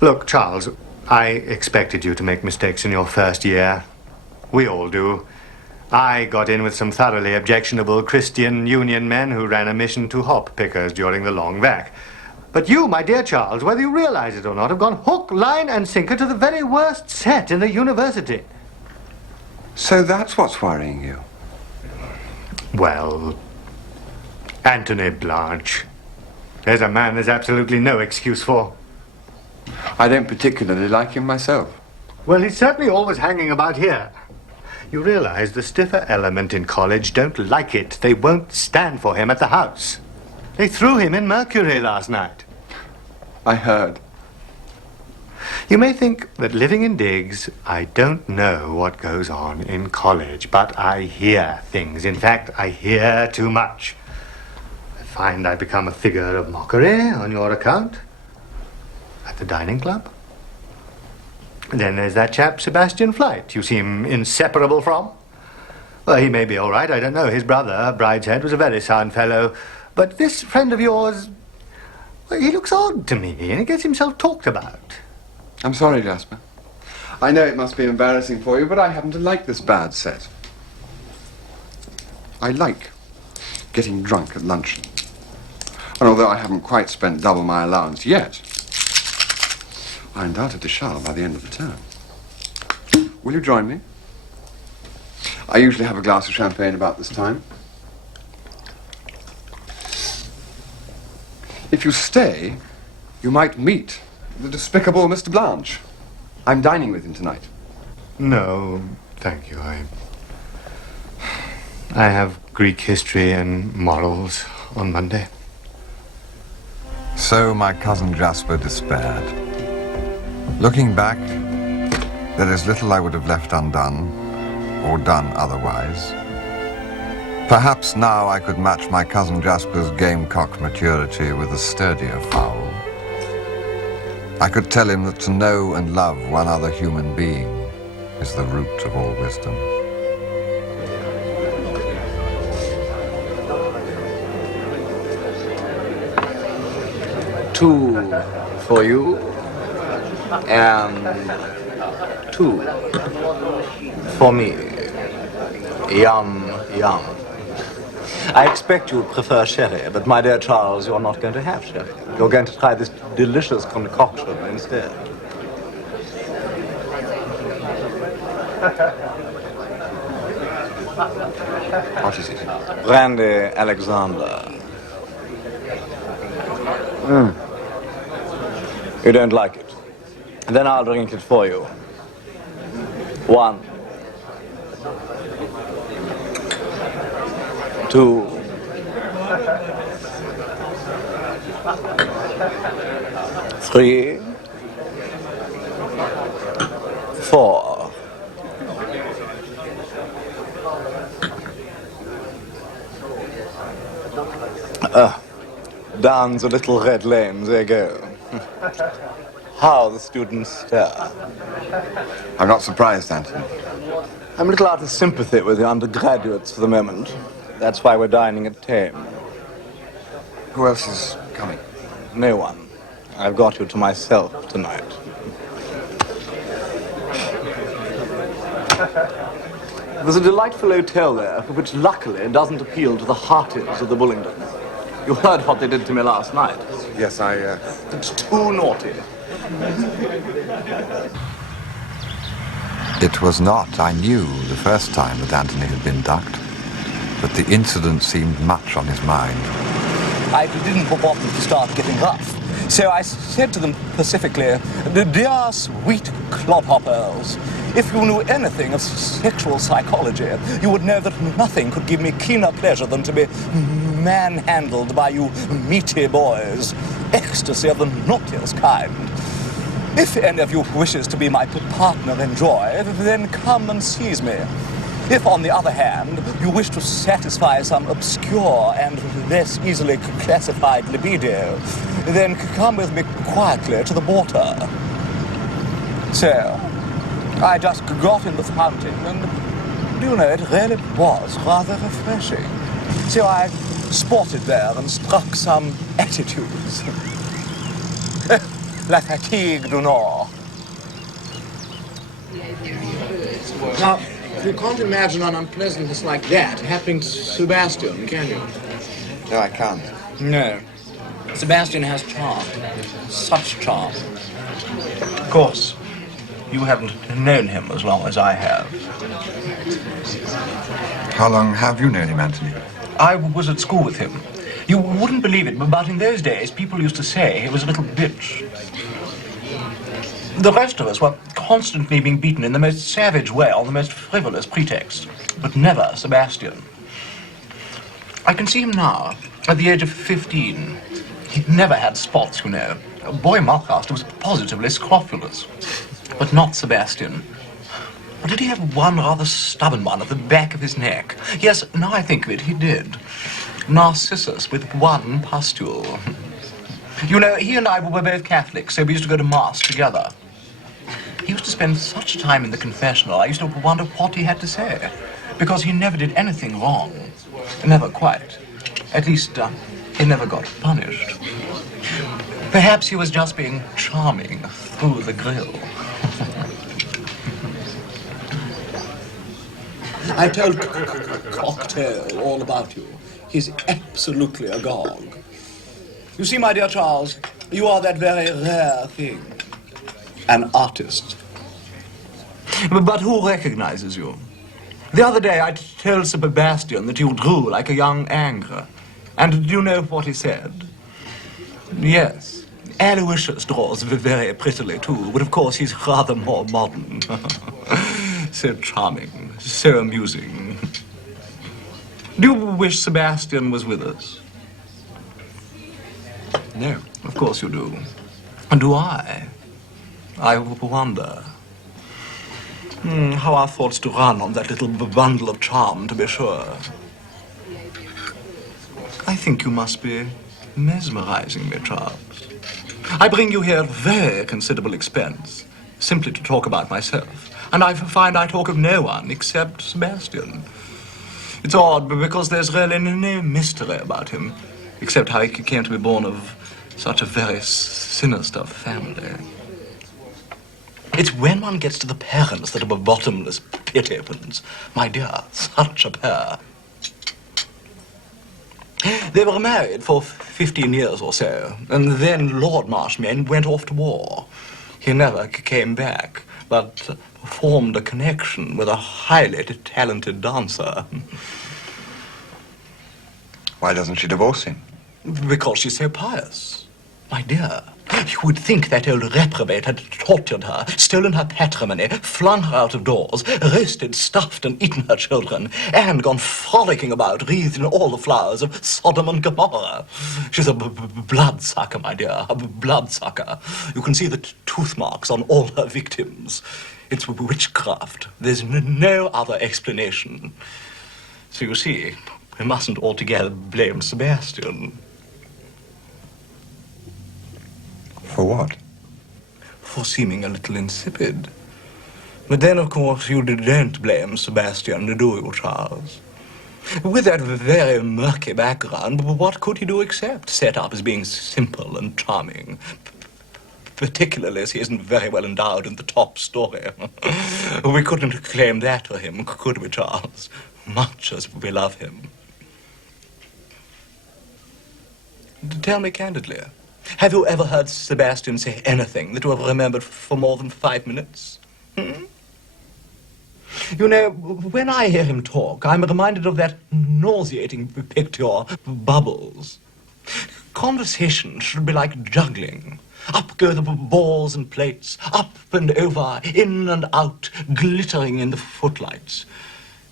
Look, Charles, I expected you to make mistakes in your first year. We all do. I got in with some thoroughly objectionable Christian Union men who ran a mission to hop pickers during the long vac. But you, my dear Charles, whether you realize it or not, have gone hook, line, and sinker to the very worst set in the university. So that's what's worrying you? Well, Anthony Blanche. There's a man there's absolutely no excuse for. I don't particularly like him myself. Well, he's certainly always hanging about here. You realize the stiffer element in college don't like it. They won't stand for him at the house. They threw him in Mercury last night. I heard. You may think that living in digs, I don't know what goes on in college, but I hear things. In fact, I hear too much. I find I become a figure of mockery on your account at the dining club. And then there's that chap, Sebastian Flight, you seem inseparable from. Well, he may be all right, I don't know. His brother, Brideshead, was a very sound fellow. But this friend of yours, well, he looks odd to me, and he gets himself talked about. I'm sorry, Jasper. I know it must be embarrassing for you, but I happen to like this bad set. I like getting drunk at luncheon. And although I haven't quite spent double my allowance yet, I undoubtedly shall by the end of the term. Will you join me? I usually have a glass of champagne about this time. If you stay, you might meet the despicable Mr. Blanche. I'm dining with him tonight. No, thank you. I have Greek history and morals on Monday. So my cousin Jasper despaired. Looking back, there is little I would have left undone, or done otherwise. Perhaps now I could match my cousin Jasper's gamecock maturity with a sturdier fowl. I could tell him that to know and love one other human being is the root of all wisdom. Two for you, and two for me. Yum, yum. I expect you prefer sherry, but my dear Charles, you're not going to have sherry. You're going to try this delicious concoction instead. What is it? Brandy Alexander. You don't like it? Then I'll drink it for you. 1, 2, 3, 4. Down the little red lane they go. How the students stare. I'm not surprised, Anthony. I'm a little out of sympathy with the undergraduates for the moment. That's why we're dining at 10. Who else is coming? No one. I've got you to myself tonight. There's a delightful hotel there, which luckily doesn't appeal to the hearties of the Bullingdon. You heard what they did to me last night. Yes, It's too naughty. It was not, I knew, the first time that Anthony had been ducked, but the incident seemed much on his mind. I didn't want them to start getting rough. So I said to them pacifically, "Dear sweet clodhoppers, if you knew anything of sexual psychology, you would know that nothing could give me keener pleasure than to be manhandled by you meaty boys. Ecstasy of the naughtiest kind. If any of you wishes to be my partner in joy, then come and seize me. If, on the other hand, you wish to satisfy some obscure and less easily classified libido, then come with me quietly to the water." So, I just got in the fountain, and, do you know, it really was rather refreshing. So I sported there and struck some attitudes. La fatigue du Nord. Now, you can't imagine an unpleasantness like that happening to Sebastian, can you? No, I can't. No. Sebastian has charm. Such charm. Of course, you haven't known him as long as I have. How long have you known him, Anthony? I was at school with him. You wouldn't believe it, but in those days, people used to say he was a little bitch. The rest of us were constantly being beaten in the most savage way on the most frivolous pretext, but never Sebastian. I can see him now, at the age of 15. He never had spots, you know. Boy Malcaster was positively scrofulous, but not Sebastian. Or did he have one rather stubborn one at the back of his neck? Yes, now I think of it, he did. Narcissus with one pustule. You know, he and I were both Catholics, so we used to go to Mass together. He used to spend such time in the confessional, I used to wonder what he had to say. Because he never did anything wrong. Never quite. At least, he never got punished. Perhaps he was just being charming through the grill. I told Cocktail all about you. He's absolutely agog. You see, my dear Charles, you are that very rare thing. An artist. But who recognizes you? The other day I told Sebastian that you drew like a young Angre. And do you know what he said? Yes. Aloysius draws very prettily too, but of course he's rather more modern. So charming, so amusing. Do you wish Sebastian was with us? No, of course you do. And do I? I wonder. How our thoughts to run on that little bundle of charm, to be sure. I think you must be mesmerizing me, Charles. I bring you here at very considerable expense, simply to talk about myself. And I find I talk of no one except Sebastian. It's odd, because there's really no mystery about him, except how he came to be born of such a very sinister family. It's when one gets to the parents that a bottomless pit opens. My dear, such a pair. They were married for 15 years or so, and then Lord Marshmain went off to war. He never came back, but formed a connection with a highly talented dancer. Why doesn't she divorce him? Because she's so pious. My dear, you would think that old reprobate had tortured her, stolen her patrimony, flung her out of doors, roasted, stuffed, and eaten her children, and gone frolicking about, wreathed in all the flowers of Sodom and Gomorrah. She's a bloodsucker, my dear, a bloodsucker. You can see the tooth marks on all her victims. It's witchcraft. There's no other explanation. So you see, we mustn't altogether blame Sebastian. For what? For seeming a little insipid. But then, of course, you don't blame Sebastian, do you, Charles? With that very murky background, what could he do except set up as being simple and charming? Particularly as he isn't very well endowed in the top story. We couldn't claim that for him, could we, Charles? Much as we love him. Tell me candidly, have you ever heard Sebastian say anything that you have remembered for more than 5 minutes? You know, when I hear him talk, I'm reminded of that nauseating picture, Bubbles. Conversation should be like juggling. Up go the balls and plates, up and over, in and out, glittering in the footlights.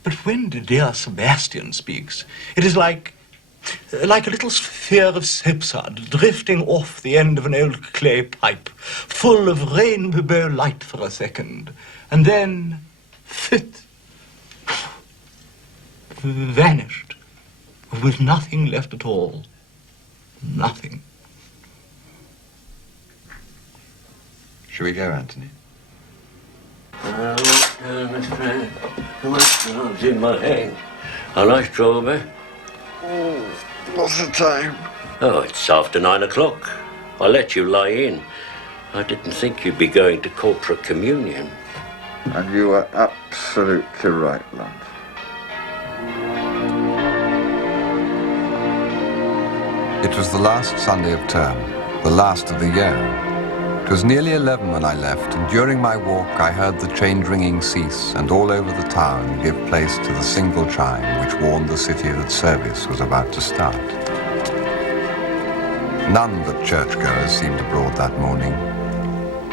But when dear Sebastian speaks, it is like a little sphere of soapsuds drifting off the end of an old clay pipe, full of rainbow light for a second, and then, fit, vanished, with nothing left at all. Nothing. Shall we go, Anthony? Too much drugs in my head. A nice strawberry. What's the time? Oh, it's after 9 o'clock. I let you lie in. I didn't think you'd be going to corporate communion. And you were absolutely right, love. It was the last Sunday of term, the last of the year. It was nearly 11 when I left, and during my walk I heard the change ringing cease and all over the town give place to the single chime which warned the city that service was about to start. None but churchgoers seemed abroad that morning,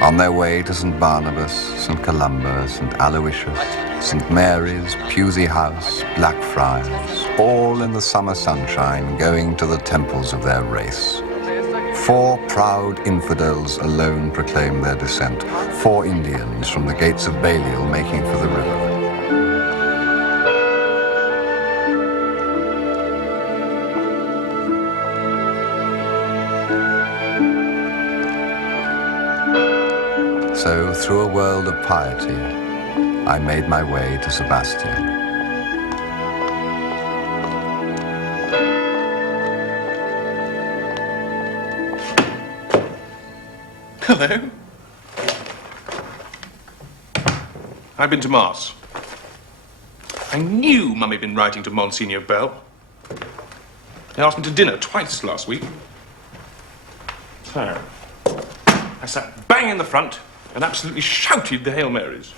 on their way to St. Barnabas, St. Columba, St. Aloysius, St. Mary's, Pusey House, Blackfriars, all in the summer sunshine going to the temples of their race. 4 proud infidels alone proclaimed their descent, 4 Indians from the gates of Balliol making for the river. So, through a world of piety, I made my way to Sebastian. Hello. I've been to Mass. I knew Mummy had been writing to Monsignor Bell. They asked me to dinner twice last week. So, I sat bang in the front and absolutely shouted the Hail Marys.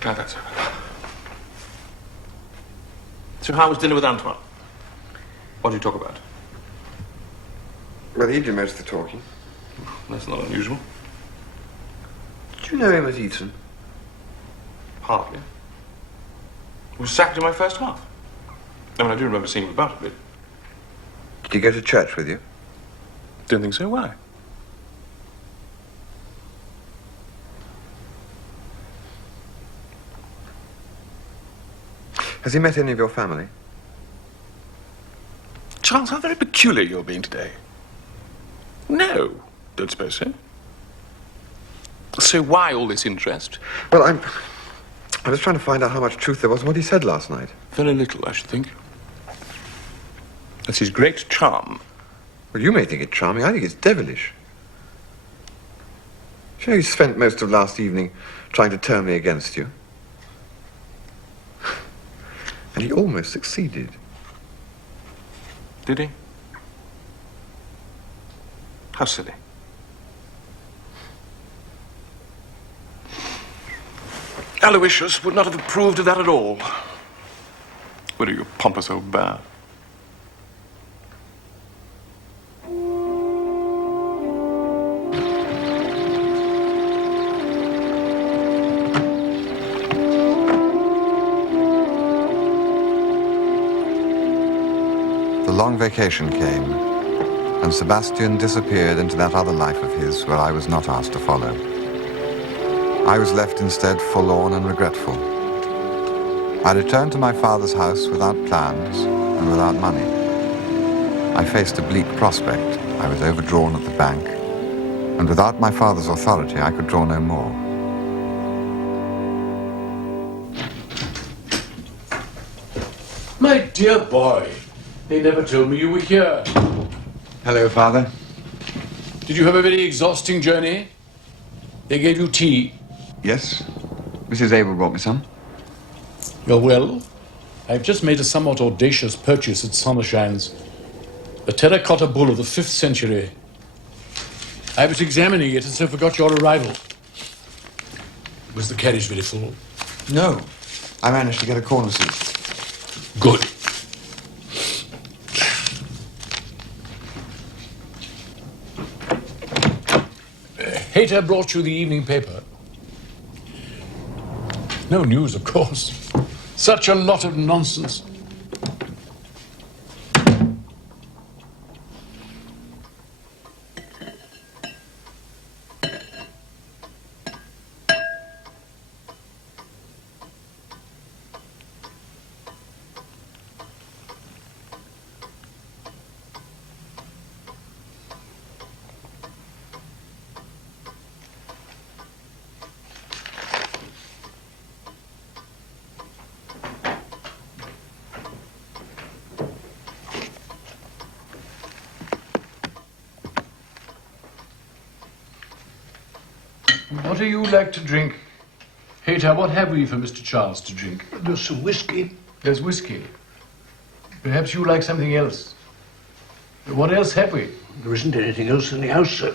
Glad that's over. So how was dinner with Antoine? What did you talk about? Well, he did most of the talking. That's not unusual. Did you know him at Eton? Hardly. He was sacked in my first half. I mean, I do remember seeing him about a bit. Did he go to church with you? Don't think so. Why? Has he met any of your family? Charles, how very peculiar you're being today. No, don't suppose so. So why all this interest? Well, I was trying to find out how much truth there was in what he said last night. Very little, I should think. That's his great charm. Well, you may think it charming. I think it's devilish. You know, he spent most of last evening trying to turn me against you. And he almost succeeded. Did he? How silly. Aloysius would not have approved of that at all. What are you, pompous old bear? The long vacation came, and Sebastian disappeared into that other life of his where I was not asked to follow. I was left instead forlorn and regretful. I returned to my father's house without plans and without money. I faced a bleak prospect. I was overdrawn at the bank, and without my father's authority, I could draw no more. My dear boy, they never told me you were here. Hello, Father. Did you have a very exhausting journey? They gave you tea. Yes. Mrs. Abel brought me some. Well, I've just made a somewhat audacious purchase at Summershine's. A terracotta bull of the 5th century. I was examining it and so forgot your arrival. Was the carriage very full? No. I managed to get a corner seat. Good. Hayter brought you the evening paper. No news, of course. Such a lot of nonsense. What do you like to drink? Hater, what have we for Mr. Charles to drink? There's some whiskey. There's whiskey. Perhaps you like something else. What else have we? There isn't anything else in the house, sir.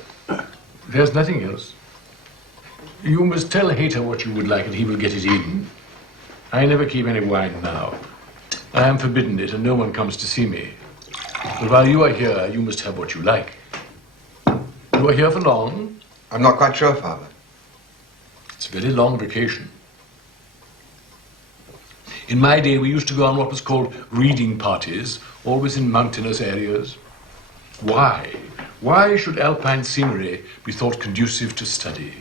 There's nothing else. You must tell Hater what you would like and he will get it in. I never keep any wine now. I am forbidden it and no one comes to see me. But while you are here, you must have what you like. You are here for long? I'm not quite sure, Father. It's a very long vacation. In my day, we used to go on what was called reading parties, always in mountainous areas. Why? Why should alpine scenery be thought conducive to study?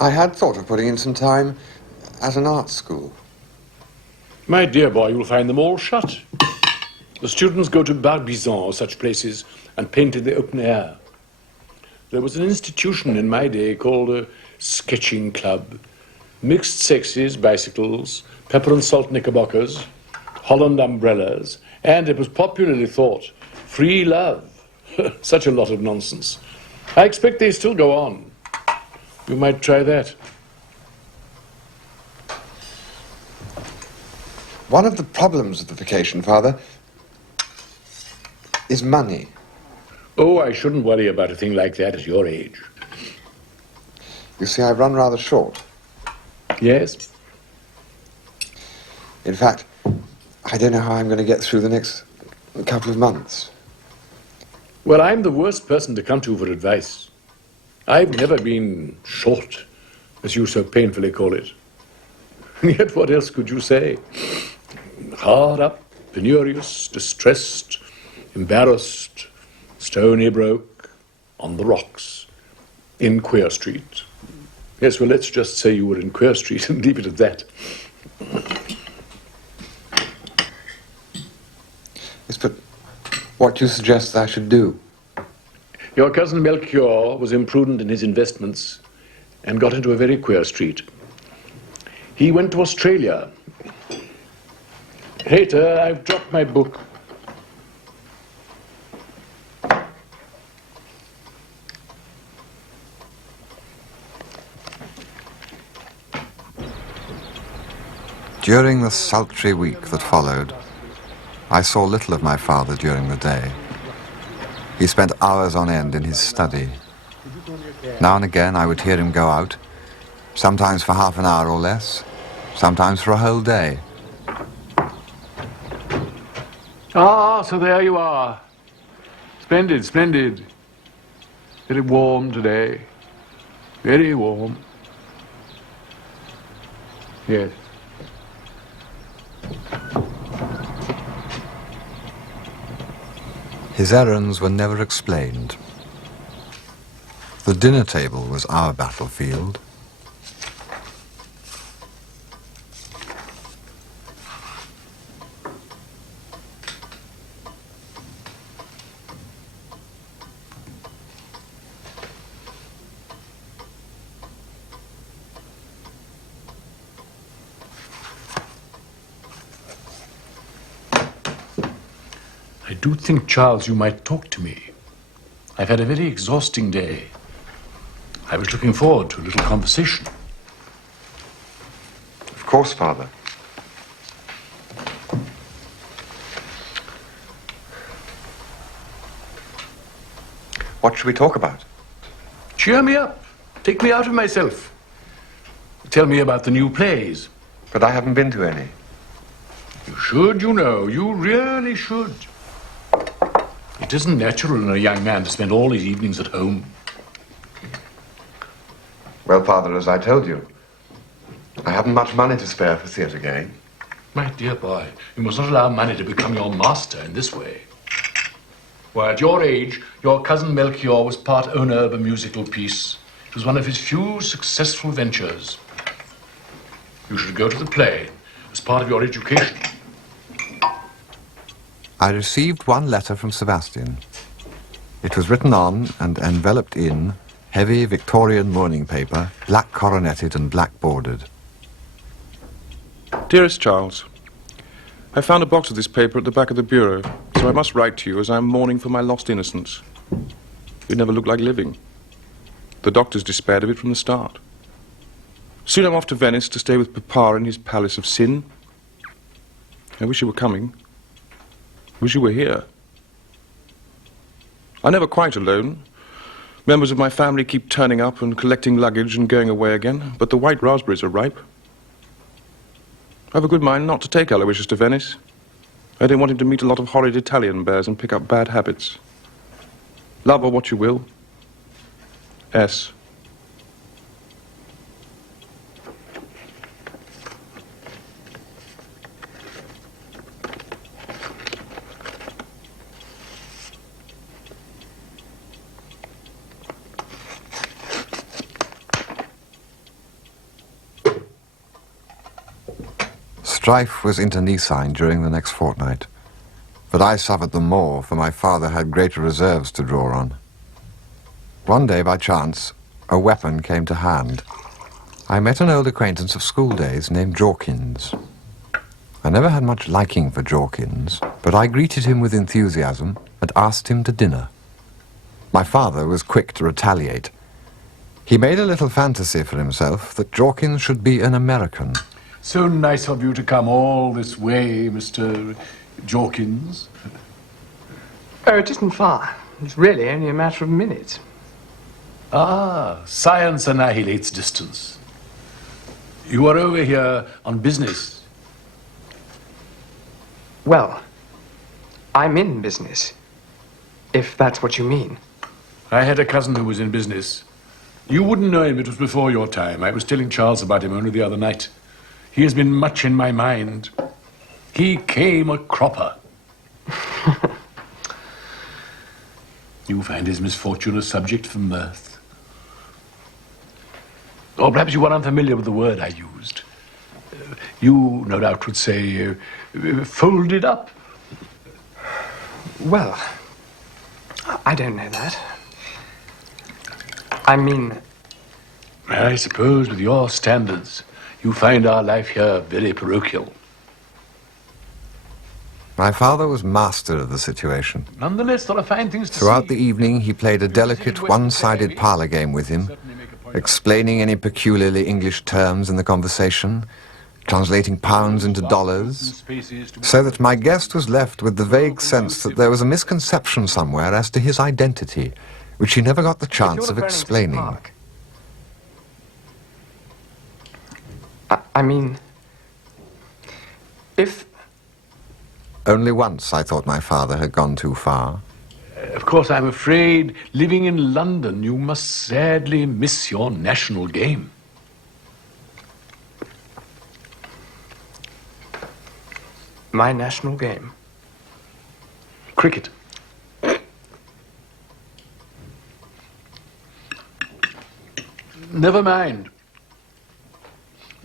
I had thought of putting in some time at an art school. My dear boy, you'll find them all shut. The students go to Barbizon or such places and paint in the open air. There was an institution in my day called a sketching club. Mixed sexes, bicycles, pepper and salt knickerbockers, Holland umbrellas, and it was popularly thought, free love. Such a lot of nonsense. I expect they still go on. You might try that. One of the problems of the vacation, Father, is money. Oh, I shouldn't worry about a thing like that at your age. You see, I've run rather short. Yes? In fact, I don't know how I'm going to get through the next couple of months. Well, I'm the worst person to come to for advice. I've never been short, as you so painfully call it. And yet what else could you say? Hard up, penurious, distressed, embarrassed, stony broke, on the rocks, in Queer Street. Yes, well, let's just say you were in Queer Street and leave it at that. Yes, but what do you suggest I should do? Your cousin Melchior was imprudent in his investments and got into a very queer street. He went to Australia. Hater, I've dropped my book. During the sultry week that followed, I saw little of my father during the day. He spent hours on end in his study. Now and again I would hear him go out, sometimes for half an hour or less, sometimes for a whole day. Ah, so there you are. Splendid, splendid. Very warm today. Very warm. Yes. His errands were never explained. The dinner table was our battlefield. I do think, Charles, you might talk to me. I've had a very exhausting day. I was looking forward to a little conversation. Of course, Father. What should we talk about? Cheer me up. Take me out of myself. Tell me about the new plays. But I haven't been to any. You should, you know. You really should. It isn't natural in a young man to spend all his evenings at home. Well, Father, as I told you, I haven't much money to spare for theatre going. My dear boy, you must not allow money to become your master in this way. Why, at your age, your cousin Melchior was part owner of a musical piece. It was one of his few successful ventures. You should go to the play as part of your education. I received one letter from Sebastian. It was written on and enveloped in heavy Victorian mourning paper, black coroneted and black bordered. Dearest Charles, I found a box of this paper at the back of the bureau. So I must write to you as I'm mourning for my lost innocence. It never looked like living. The doctors despaired of it from the start. Soon I'm off to Venice to stay with Papa in his palace of sin. I wish you were coming. I wish you were here. I'm never quite alone. Members of my family keep turning up and collecting luggage and going away again, but the white raspberries are ripe. I have a good mind not to take Aloysius to Venice. I don't want him to meet a lot of horrid Italian bears and pick up bad habits. Love or what you will. S. Strife was internecine during the next fortnight, but I suffered the more, for my father had greater reserves to draw on. One day, by chance, a weapon came to hand. I met an old acquaintance of school days named Jorkins. I never had much liking for Jorkins, but I greeted him with enthusiasm and asked him to dinner. My father was quick to retaliate. He made a little fantasy for himself that Jorkins should be an American. So nice of you to come all this way, Mr. Jorkins. Oh, it isn't far. It's really only a matter of minutes. Ah, science annihilates distance. You are over here on business. Well, I'm in business, if that's what you mean. I had a cousin who was in business. You wouldn't know him, it was before your time. I was telling Charles about him only the other night. He has been much in my mind. He came a cropper. You find his misfortune a subject for mirth. Or perhaps you are unfamiliar with the word I used. You, no doubt, would say, folded up. Well, I don't know that. I mean... I suppose with your standards, you find our life here very parochial. My father was master of the situation. Nonetheless, there are fine things to Throughout see. the evening, he played a delicate one-sided parlor game with him, explaining any peculiarly English terms in the conversation, translating pounds into dollars, so that my guest was left with the vague sense that there was a misconception somewhere as to his identity, which he never got the chance of explaining. I mean, if... Only once I thought my father had gone too far. Of course, I'm afraid, living in London, you must sadly miss your national game. My national game? Cricket. Never mind.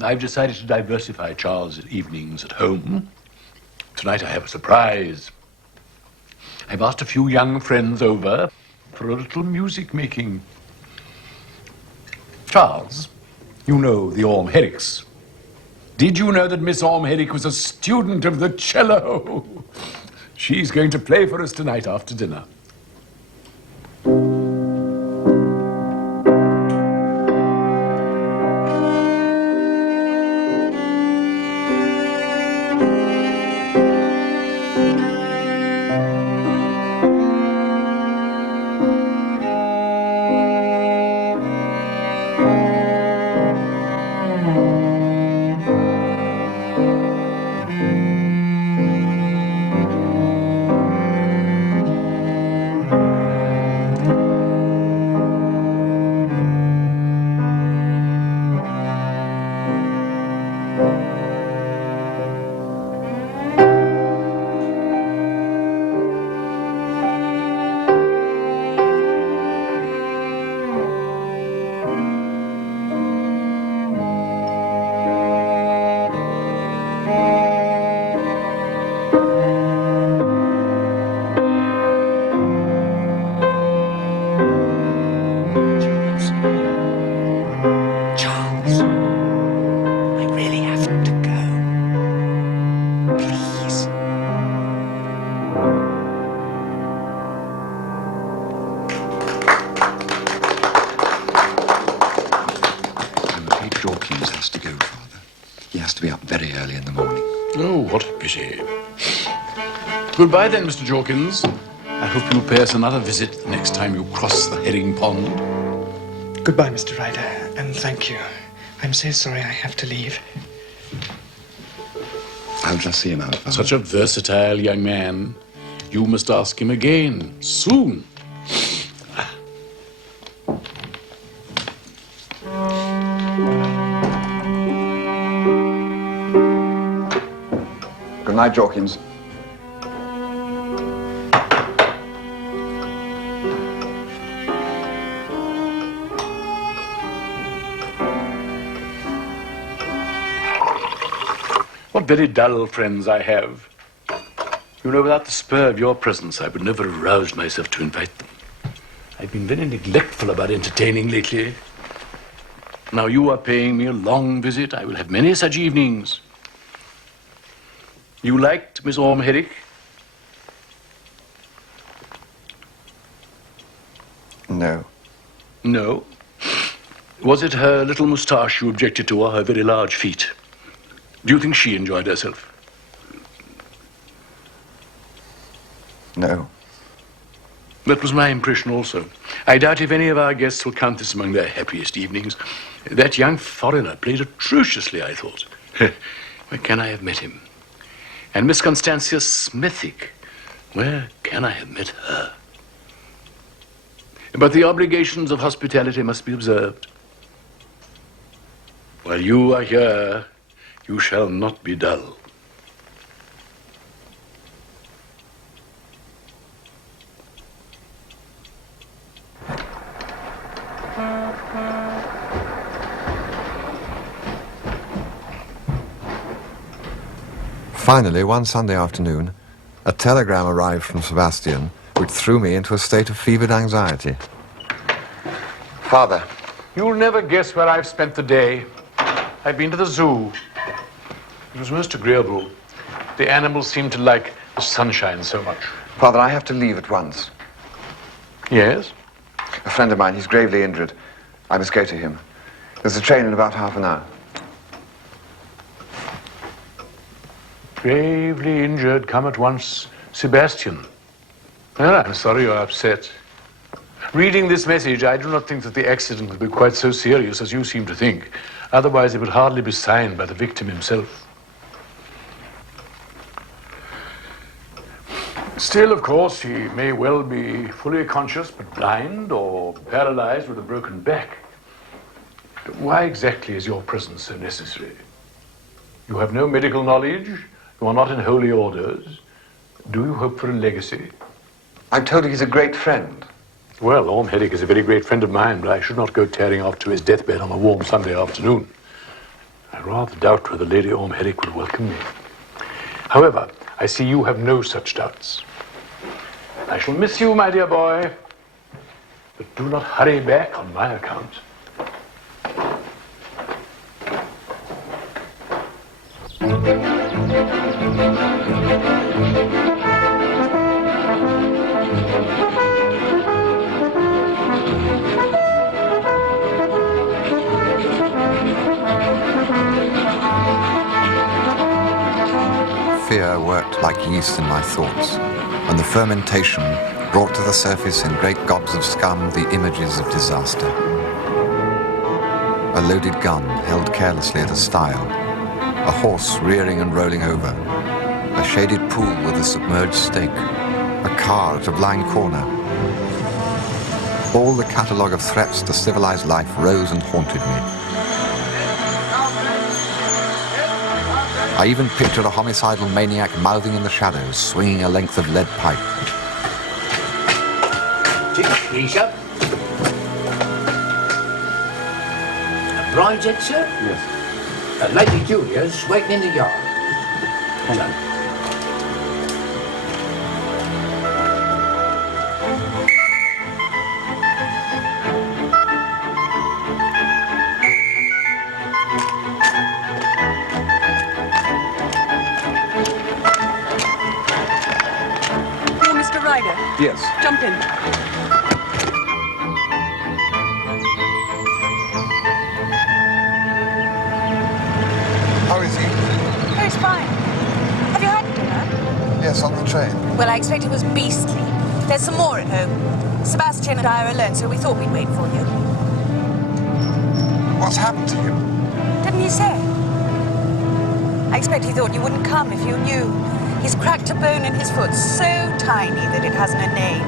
I've decided to diversify Charles' evenings at home. Tonight I have a surprise. I've asked a few young friends over for a little music making. Charles, you know the Orm Herricks. Did you know that Miss Orm Herrick was a student of the cello? She's going to play for us tonight after dinner. duty. Goodbye then, Mr. Jorkins. I hope you'll pay us another visit the next time you cross the herring pond. Goodbye, Mr. Ryder, and thank you. I'm so sorry I have to leave. I'll just see him out. Father. Such a versatile young man. You must ask him again, soon. Good night, Jorkins. What very dull friends I have. You know, without the spur of your presence, I would never have roused myself to invite them. I've been very neglectful about entertaining lately. Now you are paying me a long visit. I will have many such evenings. You liked Miss Orme Herrick? No. No? Was it her little moustache you objected to, or her very large feet? Do you think she enjoyed herself? No. That was my impression also. I doubt if any of our guests will count this among their happiest evenings. That young foreigner played atrociously, I thought. Where can I have met him? And Miss Constantia Smithick, where can I have met her? But the obligations of hospitality must be observed. While you are here, you shall not be dull. Finally, one Sunday afternoon, a telegram arrived from Sebastian, which threw me into a state of fevered anxiety. Father. You'll never guess where I've spent the day. I've been to the zoo. It was most agreeable. The animals seemed to like the sunshine so much. Father, I have to leave at once. Yes? A friend of mine, he's gravely injured. I must go to him. There's a train in about half an hour. Gravely injured, come at once, Sebastian. Well, I'm sorry you're upset. Reading this message, I do not think that the accident will be quite so serious as you seem to think. Otherwise, it would hardly be signed by the victim himself. Still, of course, he may well be fully conscious, but blind or paralyzed with a broken back. Why exactly is your presence so necessary? You have no medical knowledge. You are not in holy orders. Do you hope for a legacy? I'm told he's a great friend. Well, Orme Herrick is a very great friend of mine, but I should not go tearing off to his deathbed on a warm Sunday afternoon. I rather doubt whether Lady Orme Herrick will welcome me. However, I see you have no such doubts. I shall miss you, my dear boy, but do not hurry back on my account. Fear worked like yeast in my thoughts, and the fermentation brought to the surface in great gobs of scum the images of disaster. A loaded gun held carelessly at a stile, a horse rearing and rolling over, a shaded pool with a submerged stake, a car at a blind corner. All the catalogue of threats to civilized life rose and haunted me. I even pictured a homicidal maniac mouthing in the shadows, swinging a length of lead pipe. Keisha? A Brideshead, sir? Yes. Lady Julia's waiting in the yard. Hello. Yes. Jump in. How is he? Oh, he's fine. Have you had Yes, on the train. Well, I expect it was beastly. There's some more at home. Sebastian and I are alone, so we thought we'd wait for you. What's happened to him? Didn't he say? I expect he thought you wouldn't come if you knew. He's cracked a bone in his foot so tiny that it hasn't a name.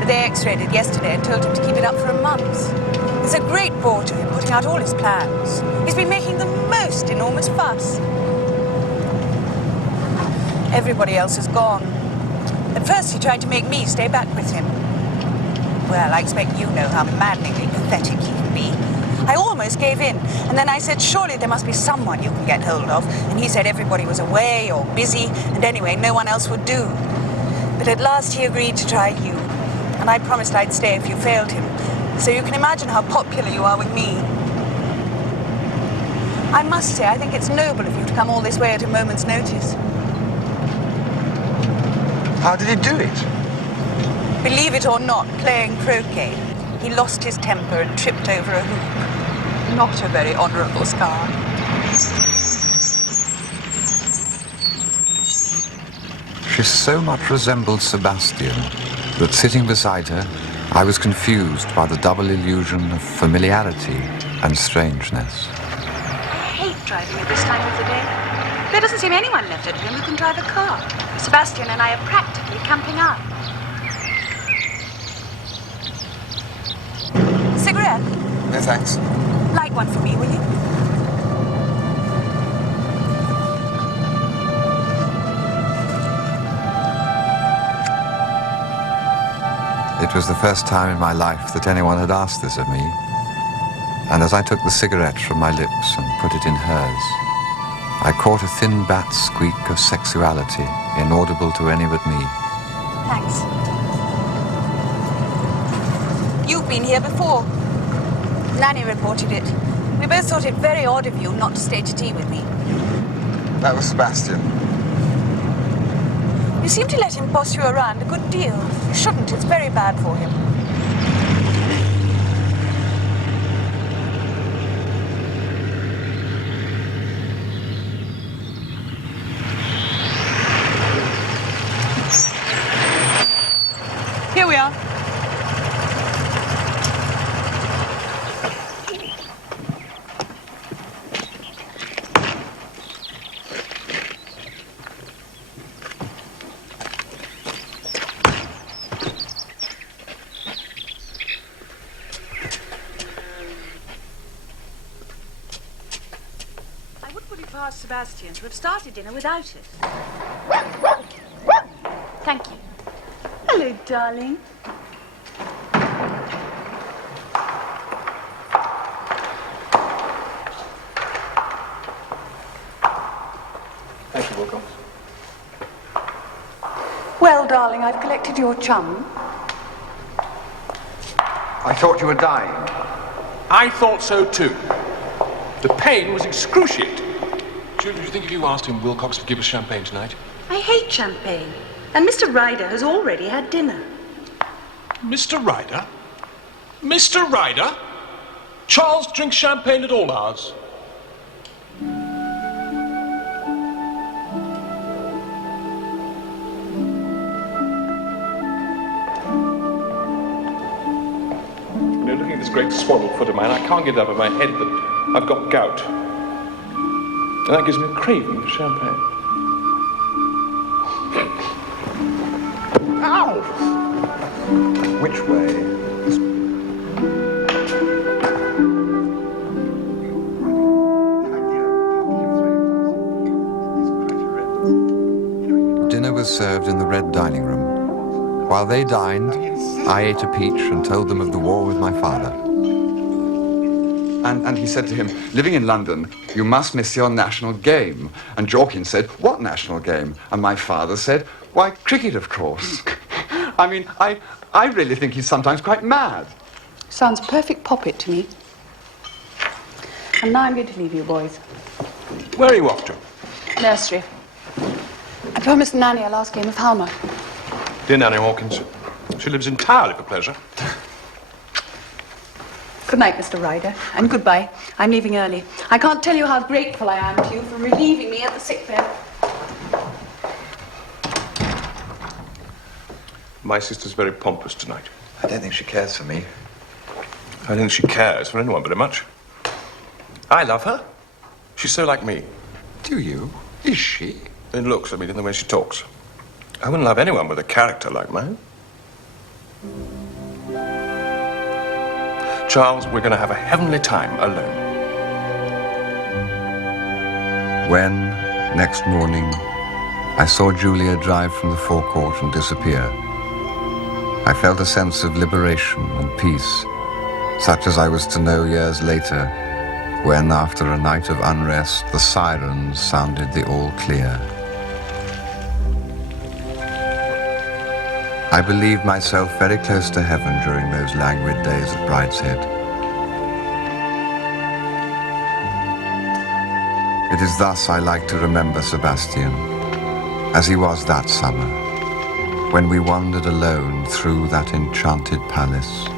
But they x-rayed it yesterday and told him to keep it up for a month. It's a great bore to him, putting out all his plans. He's been making the most enormous fuss. Everybody else is gone. At first he tried to make me stay back with him. Well, I expect you know how maddeningly pathetic he can be. I almost gave in, and then I said, surely there must be someone you can get hold of. And he said everybody was away or busy, and anyway, no one else would do. But at last he agreed to try you, and I promised I'd stay if you failed him. So you can imagine how popular you are with me. I must say, I think it's noble of you to come all this way at a moment's notice. How did he do it? Believe it or not, playing croquet. He lost his temper and tripped over a hoop. Not a very honourable scar. She so much resembled Sebastian that sitting beside her, I was confused by the double illusion of familiarity and strangeness. I hate driving at this time of the day. There doesn't seem anyone left at home who can drive a car. Sebastian and I are practically camping out. Cigarette? No, thanks. Light one for me, will you? It was the first time in my life that anyone had asked this of me. And as I took the cigarette from my lips and put it in hers, I caught a thin bat squeak of sexuality, inaudible to any but me. Thanks. You've been here before. Nanny reported it. We both thought it very odd of you not to stay to tea with me. That was Sebastian. You seem to let him boss you around a good deal. You shouldn't. It's very bad for him. Here we are. I wouldn't put it past Sebastian to have started dinner without it. Thank you. Hello, darling. Thank you, Wilcox. Well, darling, I've collected your chum. I thought you were dying. I thought so too. The pain was excruciating. Julie, do you think if you asked him, Wilcox would give us champagne tonight? I hate champagne. And Mr. Ryder has already had dinner. Mr. Ryder? Mr. Ryder? Charles drinks champagne at all hours. You know, looking at this great swaddled foot of mine, I can't get it out of my head that I've got gout. And that gives me a craving for champagne. Ow! Which way? Dinner was served in the red dining room. While they dined, I ate a peach and told them of the war with my father. And he said to him, living in London, you must miss your national game. And Jorkins said, what national game? And my father said, why, cricket, of course. I mean, I really think he's sometimes quite mad. Sounds perfect poppet to me. And now I'm going to leave you, boys. Where are you off to? Nursery. I promised Nanny a last game of Halma. Dear Nanny Hawkins, she lives entirely for pleasure. Good night, Mr. Ryder, and goodbye. I'm leaving early. I can't tell you how grateful I am to you for relieving me at the sickbed. My sister's very pompous tonight. I don't think she cares for me. I don't think she cares for anyone very much. I love her. She's so like me. Do you? Is she? In looks, I mean, in the way she talks. I wouldn't love anyone with a character like mine. Charles, we're going to have a heavenly time alone. When, next morning, I saw Julia drive from the forecourt and disappear, I felt a sense of liberation and peace, such as I was to know years later, when, after a night of unrest, the sirens sounded the all clear. I believed myself very close to heaven during those languid days at Brideshead. It is thus I like to remember Sebastian, as he was that summer, when we wandered alone through that enchanted palace.